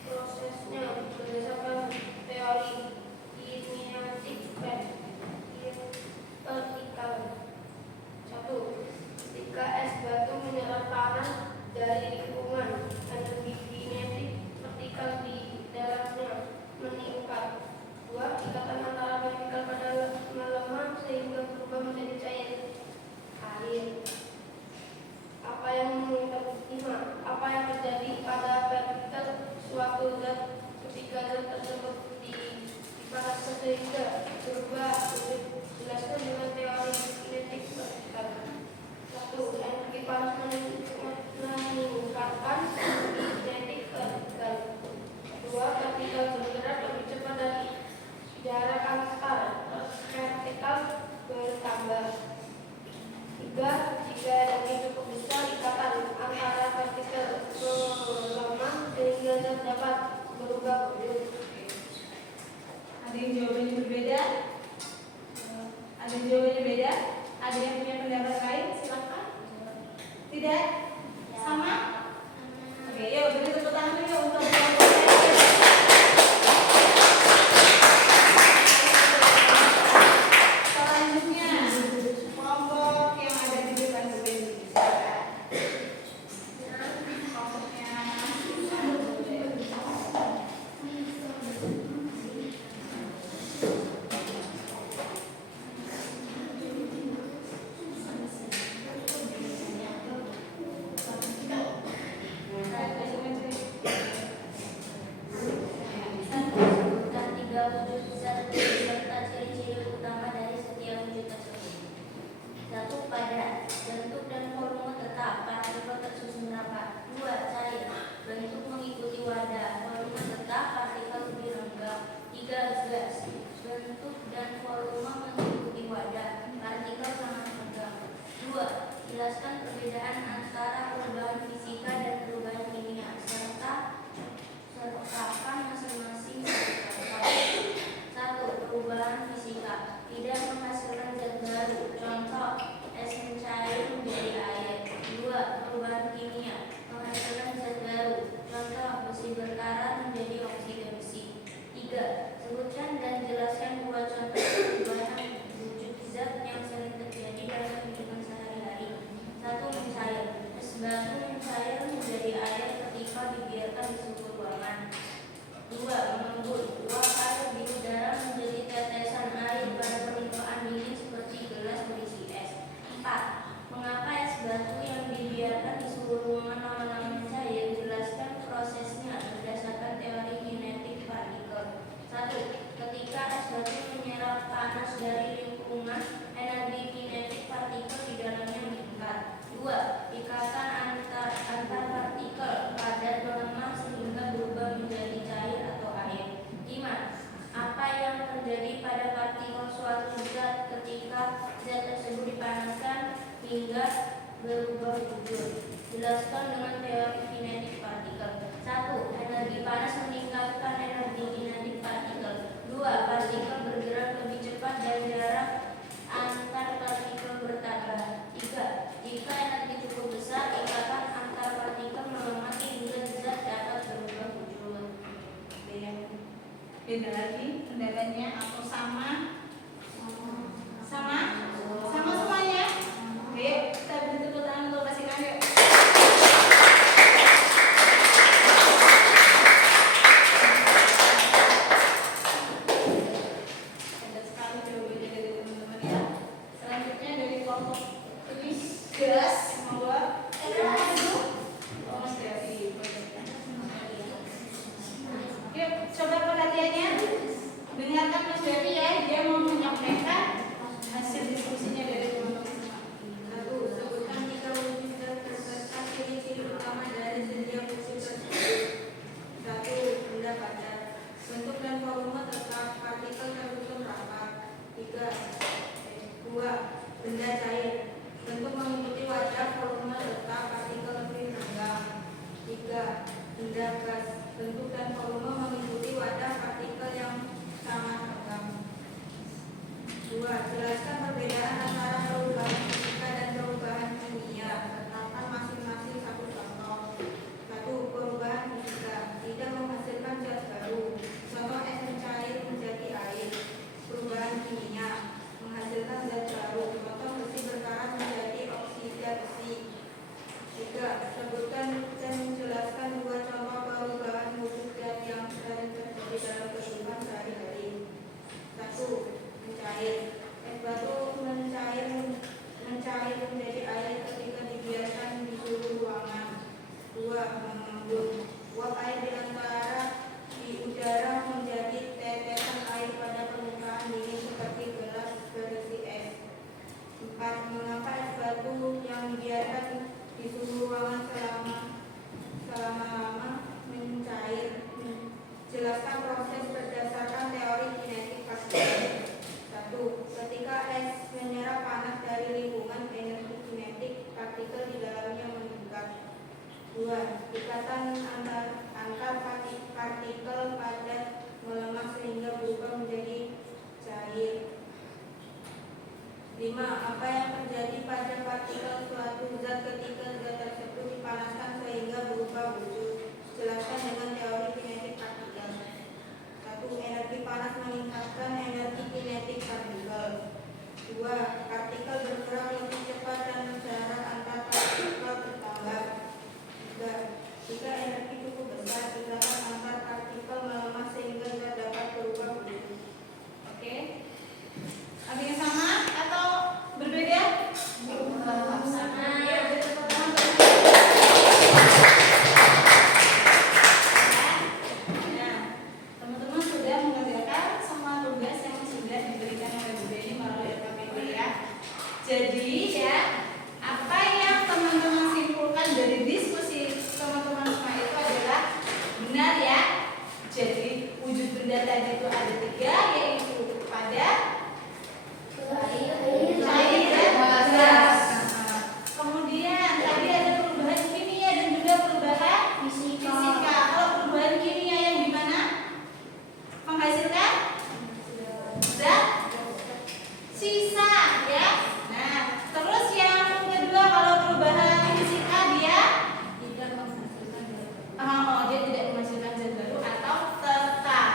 prosesnya berdasarkan teori kinematik vertikal. 1. Ketika es batu menyerap panas dari lingkungan, energi kinetik vertikal di dalamnya meningkat. 2. Ikatan antara vertikal pada melemah sehingga berubah menjadi cair air. Apa yang terjadi pada vertikal suatu zat ketika zat tersebut dipanaskan sehingga berubah? Jelaskan dengan teori kinetik vertikal. 1. Energi panas meningkatkan energi kinetik vertikal. 2. Vertikal bergerak lebih cepat dari jarak antar vertikal bertambah. 3. Jika energi cukup besar, ikatan antara vertikal melemah sehingga zat dapat berubah wujud. Ada yang jawabannya berbeda? Ada yang jawabannya beda? Ada yang punya pendapat lain? Silakan. Tidak? Sama? Oke, yuk beri tepuk tangan yuk untuk selanjutnya kelompok yang ada di depan gue. Kelompoknya jelaskan perbedaan antara perubahan fisika dan perubahan kimia serta sertakan masing-masing satu. 1. Perubahan fisika tidak menghasilkan zat baru, contoh es mencair menjadi air. 2. Perubahan kimia menghasilkan zat baru, contoh besi berkarat menjadi oksida besi. 3. Sebutkan dan jelaskan dua contoh perubahan wujud zat yang sering terjadi dalam kehidupan sehari-hari. 1. Mencair. Es batu mencair menjadi air ketika dibiarkan di suhu ruangan. 2. Mengembun. Uap air di udara menjadi tetesan air pada permukaan dingin seperti gelas berisi es. 4. Mengapa es batu yang dibiarkan di suhu ruangan lama-lama mencair? Jelaskan prosesnya berdasarkan teori kinetik partikel. 1. Ketika es batu menyerap panas dari lingkungan, energi kinetik partikel di dalamnya meningkat. 2. Ikatan antar partikel padat melemah sehingga berubah menjadi cair atau air. 5. Apa yang terjadi pada partikel suatu zat ketika zat tersebut dipanaskan hingga berubah wujud? Jelaskan dengan teori kinetik partikel. 1. Energi panas meningkatkan energi kinetik partikel. 2. Partikel bergerak lebih cepat dan jarak antar partikel bertambah. 3. Jika energi cukup besar, ikatan antar partikel melemah hingga zat dapat berubah wujud. Beda lagi pendapatnya atau sama? Sama? Sama semuanya? Ayo kita beri tepuk tangan untuk kasih kami. Hebat sekali jawabannya dari teman-teman ya. Selanjutnya dari kelompok tulis gas nomor Mas Devi. Yuk coba perhatiannya. Dengarkan Mas Devi ya, dia mau menyampaikan hasil diskusinya dari teman-teman semua. Satu, sebutkan 3 wujud zat beserta ciri-ciri utama dari setiap wujud tersebut. 1. Benda padat. Bentuk dan volume tetap, partikel tersusun rapat. 2. Benda cair. Bentuk mengikuti wadah, volume tetap, partikel lebih renggang. 3. Benda gas. Bentuk dan volume mengikuti wadah, partikel yang sangat renggang. 2. Jelaskan perbedaan antara perubahan fisika dan perubahan kimia. Tetapkan masing-masing satu contoh. 1. Perubahan fisika. Tidak menghasilkan zat baru. Contoh es mencair menjadi air. Perubahan kimia. Menghasilkan zat baru. Contoh besi berkarat menjadi oksida besi. 3. Sebutkan dan menjelaskan 2 contoh perubahan wujud zat yang sering terjadi dalam kehidupan sehari-hari. 1. Mencair. Es batu mencair menjadi air ketika dibiarkan di suhu ruangan. 2. Mengembun. Uap air di antara di udara menjadi tetesan air pada permukaan dingin seperti gelas berisi es. 4. Mengapa es batu yang dibiarkan di suhu ruangan selama-lama mencair? Jelaskan proses berdasarkan teori kinetik partikel. 1. Ketika es menyerap panas dari lingkungan, energi kinetik partikel di dalamnya meningkat. 2. Ikatan antar partikel padat melemah sehingga berubah menjadi cair. 5. Apa yang terjadi pada partikel suatu zat ketika zat tersebut dipanaskan sehingga berubah wujud? Jelaskan dengan teori kinetik partikel. 1. Energi panas meningkatkan energi kinetik partikel. 2. Partikel bergerak lebih cepat dan jarak antar partikel bertambah. 3. Jika energi cukup besar, ikatan antar partikel melemah sehingga zat dapat berubah wujud. Oke. Ada yang sama atau berbeda? Sama. Ya, beri tepuk tangan untuk Nah, teman-teman sudah mengerjakan semua tugas yang sudah diberikan oleh Bu Beni melalui RKPD ya. Jadi ya, apa yang teman-teman simpulkan dari diskusi teman-teman semua itu adalah benar ya. Jadi wujud benda tadi itu ada 3, yaitu padat, cair, dan gas. Kemudian tadi ada perubahan kimia dan juga perubahan fisika. Kalau perubahan kimia yang di mana? Menghasilkan zat sisa ya. Nah, terus yang kedua kalau perubahan fisika dia Tidak menghasilkan zat. dia tidak menghasilkan zat baru atau tetap.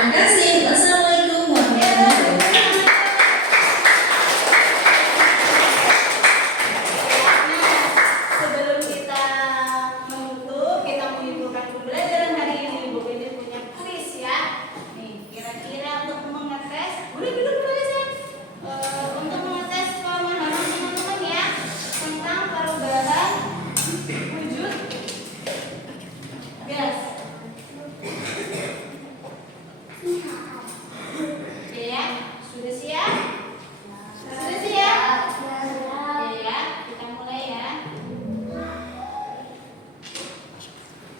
Terima kasih. Wassalamualaikum warahmatullahi wabarakatuh. Sebelum kita menutup, kita menyimpulkan pembelajaran hari ini, Bu Beni punya kuis ya. Nih, kira-kira untuk mengetes, boleh duduk dulu ya, Sayang? Untuk mengetes pemahaman teman-teman ya tentang perubahan wujud gas. Oke ya, sudah siap? Sudah siap? Oke ya, kita mulai ya.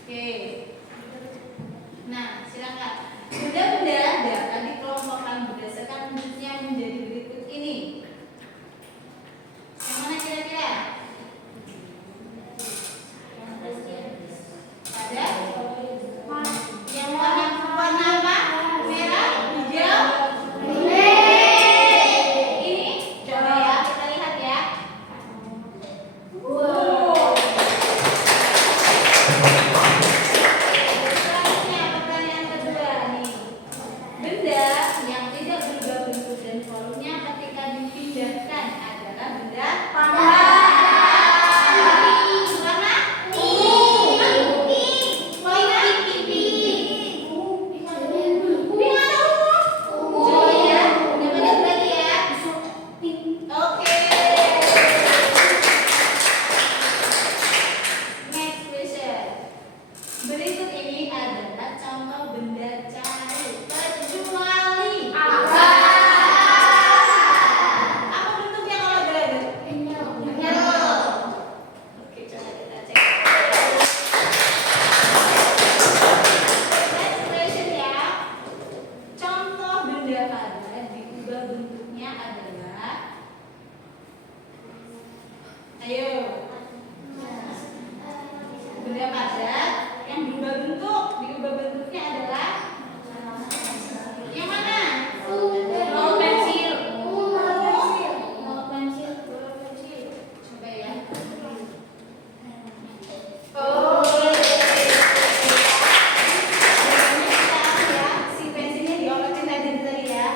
Oke. Nah, silakan. Benda-benda dapat dikelompokkan berdasarkan wujudnya menjadi berikut ini. Yang mana kira-kira? Ada? Yang warna apa? Merah, hijau? Ini? Coba ya, kita lihat ya. Wow. Selanjutnya pertanyaan kedua nih. Benda yang tidak berubah bentuk dan volumenya ketika dipindahkan adalah benda padat. Warna? Coba ya, udah banyak lagi ya. Oke. Next question. Berikut ini adalah contoh benda cair kecuali apa bentuknya kalau berada? Oke, coba kita cek. Next question ya. Contoh benda padat diubah bentuknya adalah, ayo, benda padat yang berubah bentuk, diubah bentuknya adalah yang mana? Roll pensil. Roll pensil. Coba ya. Oke. Ya, si pensilnya diolesin tadi ya.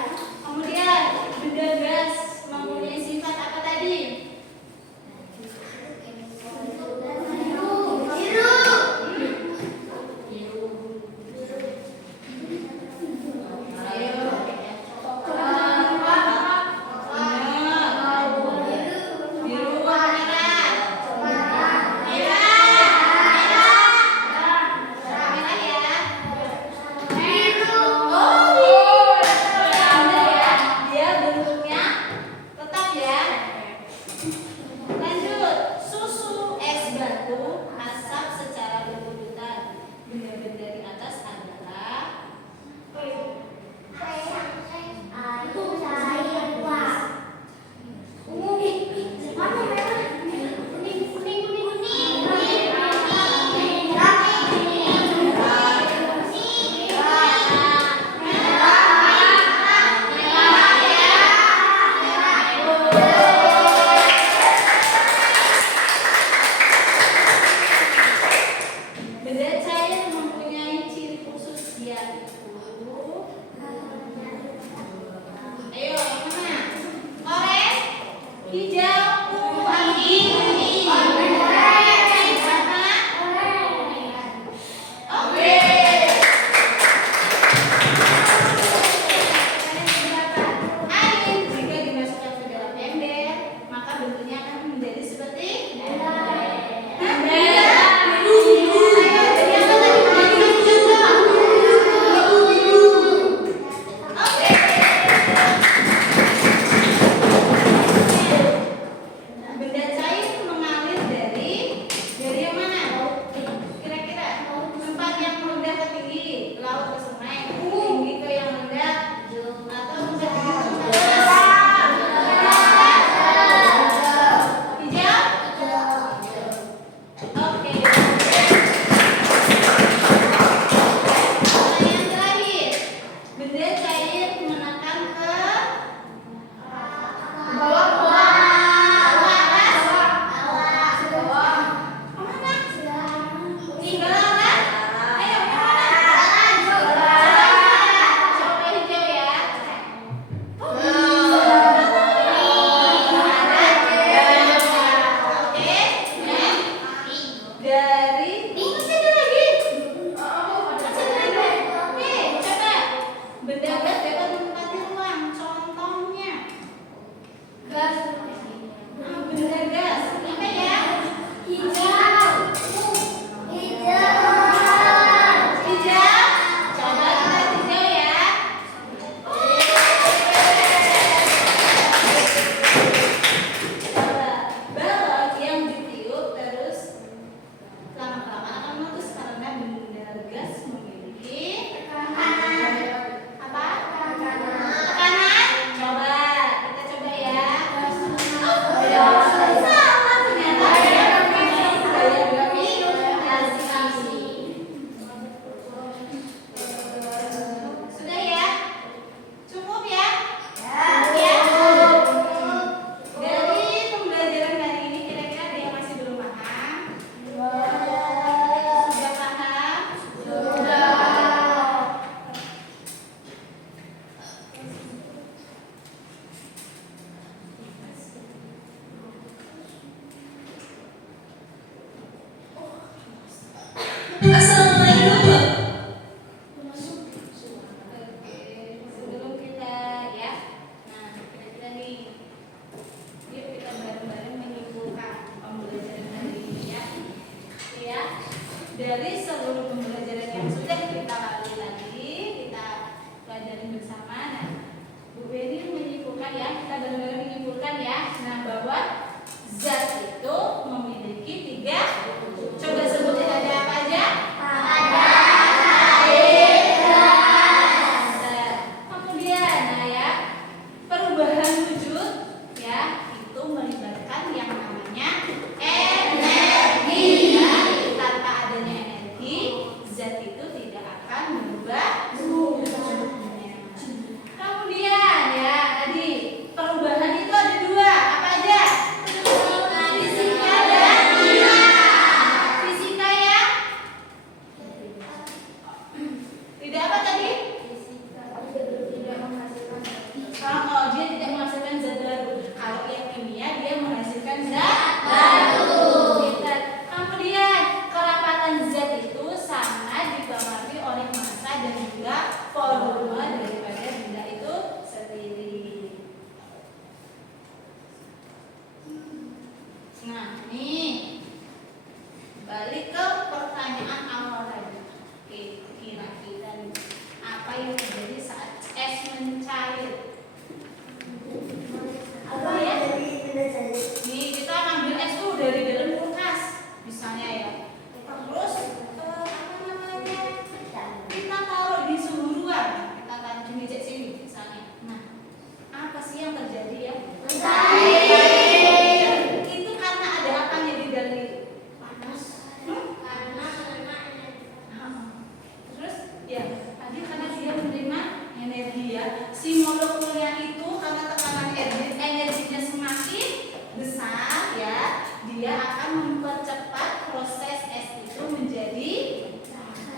si molekulnya itu karena tekanan energinya semakin besar ya, dia akan mempercepat proses es itu menjadi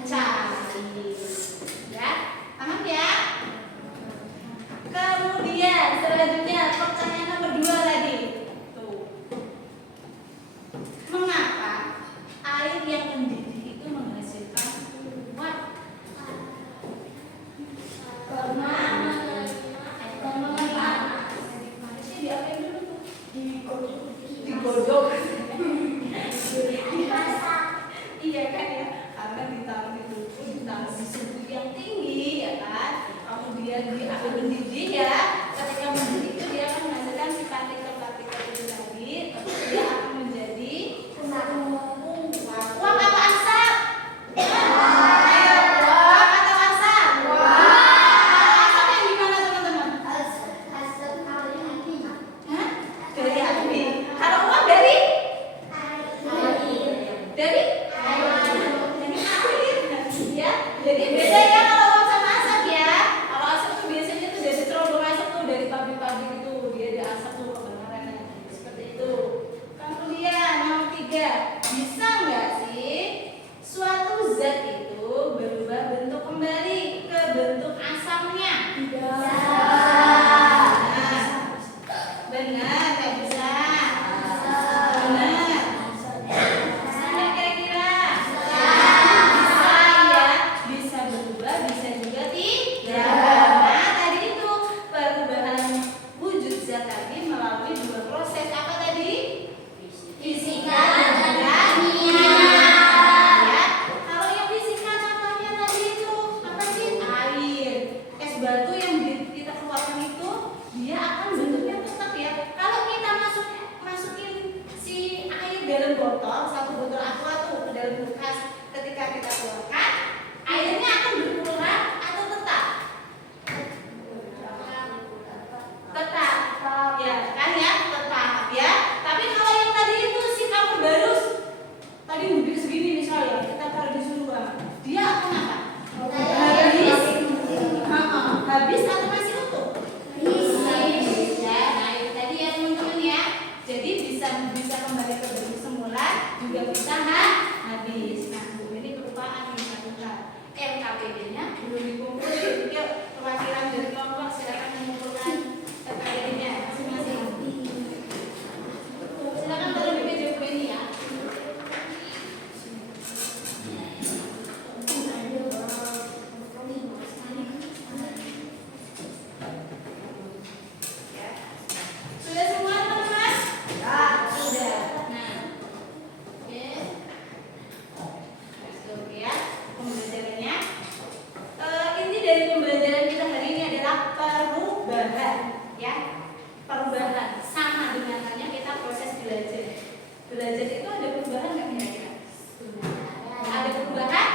cair. Ya, paham ya? Kemudian selanjutnya pertanyaan nomor 2 tadi. Tuh. Mengapa air yang mendidih itu menghasilkan uap? Karena harusnya diapain dulu tuh? Digodok. Iya kan ya, karena ditaruh di suhu yang tinggi ya kan, kemudian dia akan mendidih ya. Ketika mendidih itu dia akan menghasilkan si partikel-partikel itu tadi, terus dia akan menjadi uap apa asap? Ayo, uap atau asap? Asap yang gimana teman-teman? Hah? Dari api. Kalau uap dari? Dari air ya. Jadi beda ya kalau uap sama asap ya. Kalau asap tuh biasanya tuh dari cerobong asap tuh dari pabrik-pabrik itu dia ada asap tuh kebenarannya seperti itu. Kemudian nomor 3, bisa nggak sih suatu zat itu berubah bentuk kembali ke bentuk asamnya? Benar, nggak bisa. Benar. Bisa kira-kira? Bisa ya, bisa berubah, bisa juga tidak. Nah, tadi itu perubahan wujud zat tadi melalui 2 proses apa tadi? Fisika dan juga kimia. Ya, kalau yang fisika contohnya tadi itu apa sih? Air. Es batu yang kita keluarkan itu dia akan bentuknya tetap ya. Kalau kita masukin si air dalam botol, satu botol aqua tuh ke dalam kulkas, ketika kita keluarkan, airnya akan berkurang atau tetap? Tetap. Ya, kan ya? Tetap ya. Tapi kalau yang tadi itu si kamar barus tadi mungkin segini misalnya, kita taruh di suhu ruangan, dia akan apa? Habis atau masih utuh? Ya, nah itu tadi ya teman-teman ya. Jadi bisa kembali ke bentuk semula, juga bisa habis. Nah, ini kelupaan nih satu. NKPD-nya belum dikumpulin. Yuk, perwakilan dari kelompok silakan mengumpulkan NKPD-nya masing-masing. Silakan taruh di meja buku ini ya. Sudah semua teman-teman? Sudah. Nah, oke. Masuk ya pembelajarannya. Inti dari pembelajaran kita hari ini adalah perubahan, ya. Perubahan sama dengan halnya kita proses belajar. Belajar itu ada perubahan nggak kira-kira? Ada perubahan?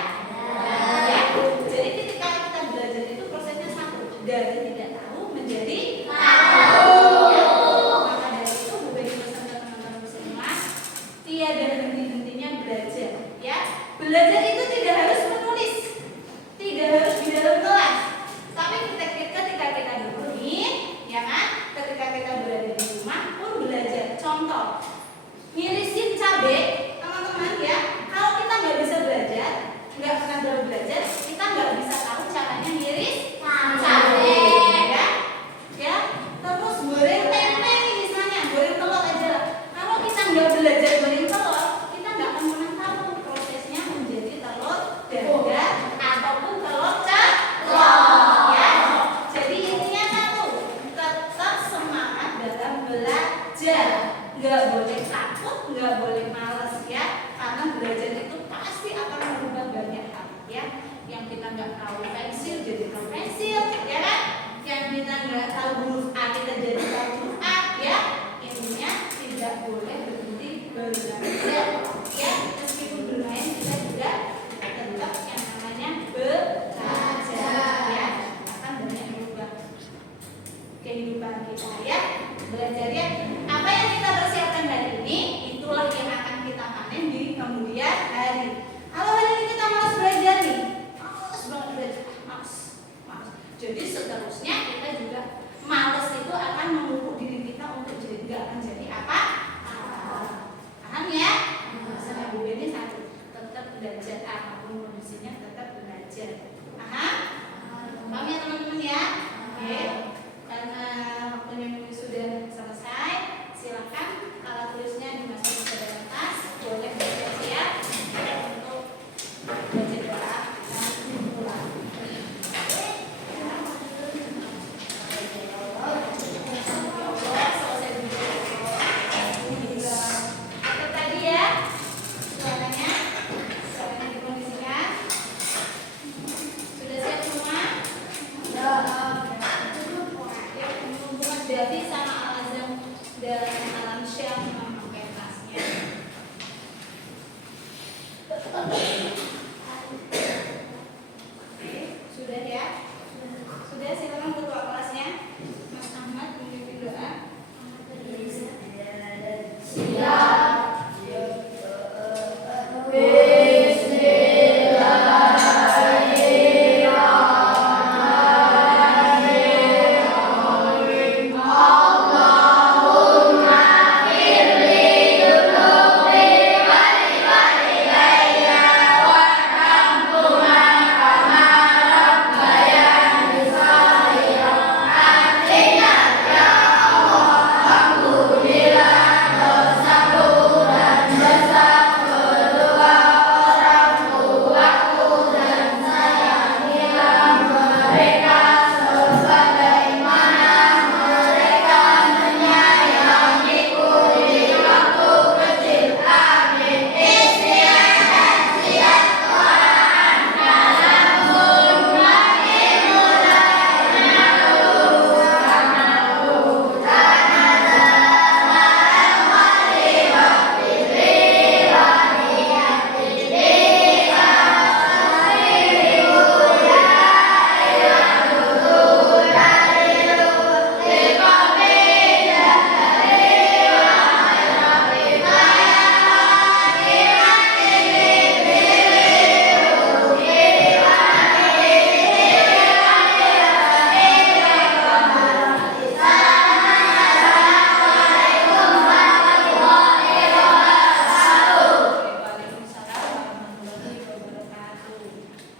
Ya. Jadi ketika kita belajar itu prosesnya satu, dari tidak tahu menjadi tahu. Maka dari itu bukan dipesan ke teman-teman semua, tiada henti-hentinya belajar. Ya, belajar itu tidak harus menulis, tidak harus di dalam kelas, tapi ketika kita bermain, ya kan? Ketika kita berada di rumah pun belajar. Contoh, ngirisin cabai, teman-teman ya. Kalau kita nggak bisa belajar, nggak pernah belajar, kita nggak bisa tahu caranya ngiris cabai, ya. Ya, terus goreng tempe nih misalnya, goreng telur aja. Kalau kita nggak belajar goreng telur, kita nggak akan pernah tahu prosesnya menjadi telur dadar ataupun telur ceplok, ya. Jadi intinya satu, tetap semangat dalam belajar. Nggak boleh takut, nggak boleh malas ya, karena belajar itu pasti akan merubah banyak hal ya. Yang kita nggak tahu pensil jadi tahu pensil, ya kan? Yang kita nggak tahu huruf A kita jadi tahu huruf A, ya. Intinya tidak boleh berhenti belajar, ya. Meskipun bermain kita juga tetap yang namanya belajar, ya. Akan banyak merubah kehidupan kita, ya. Belajar ya. Apa yang kita persiapkan hari ini, itulah yang akan kita panen di kemudian hari. Kalau hari ini kita malas belajar nih, malas banget belajar, malas. Jadi seterusnya kita juga malas itu akan memupuk diri kita untuk jadi nggak menjadi apa? Paham ya? Masalah Bu ini satu, tetap belajar apapun kondisinya tetap belajar. Paham? Paham ya teman-teman ya? Oke. Karena waktunya sudah selesai, silakan alat tulisnya dimasukin ke dalam tas, boleh bersiap-siap untuk baca doa dan pulang. Sudah siap semua? Sudah. Berarti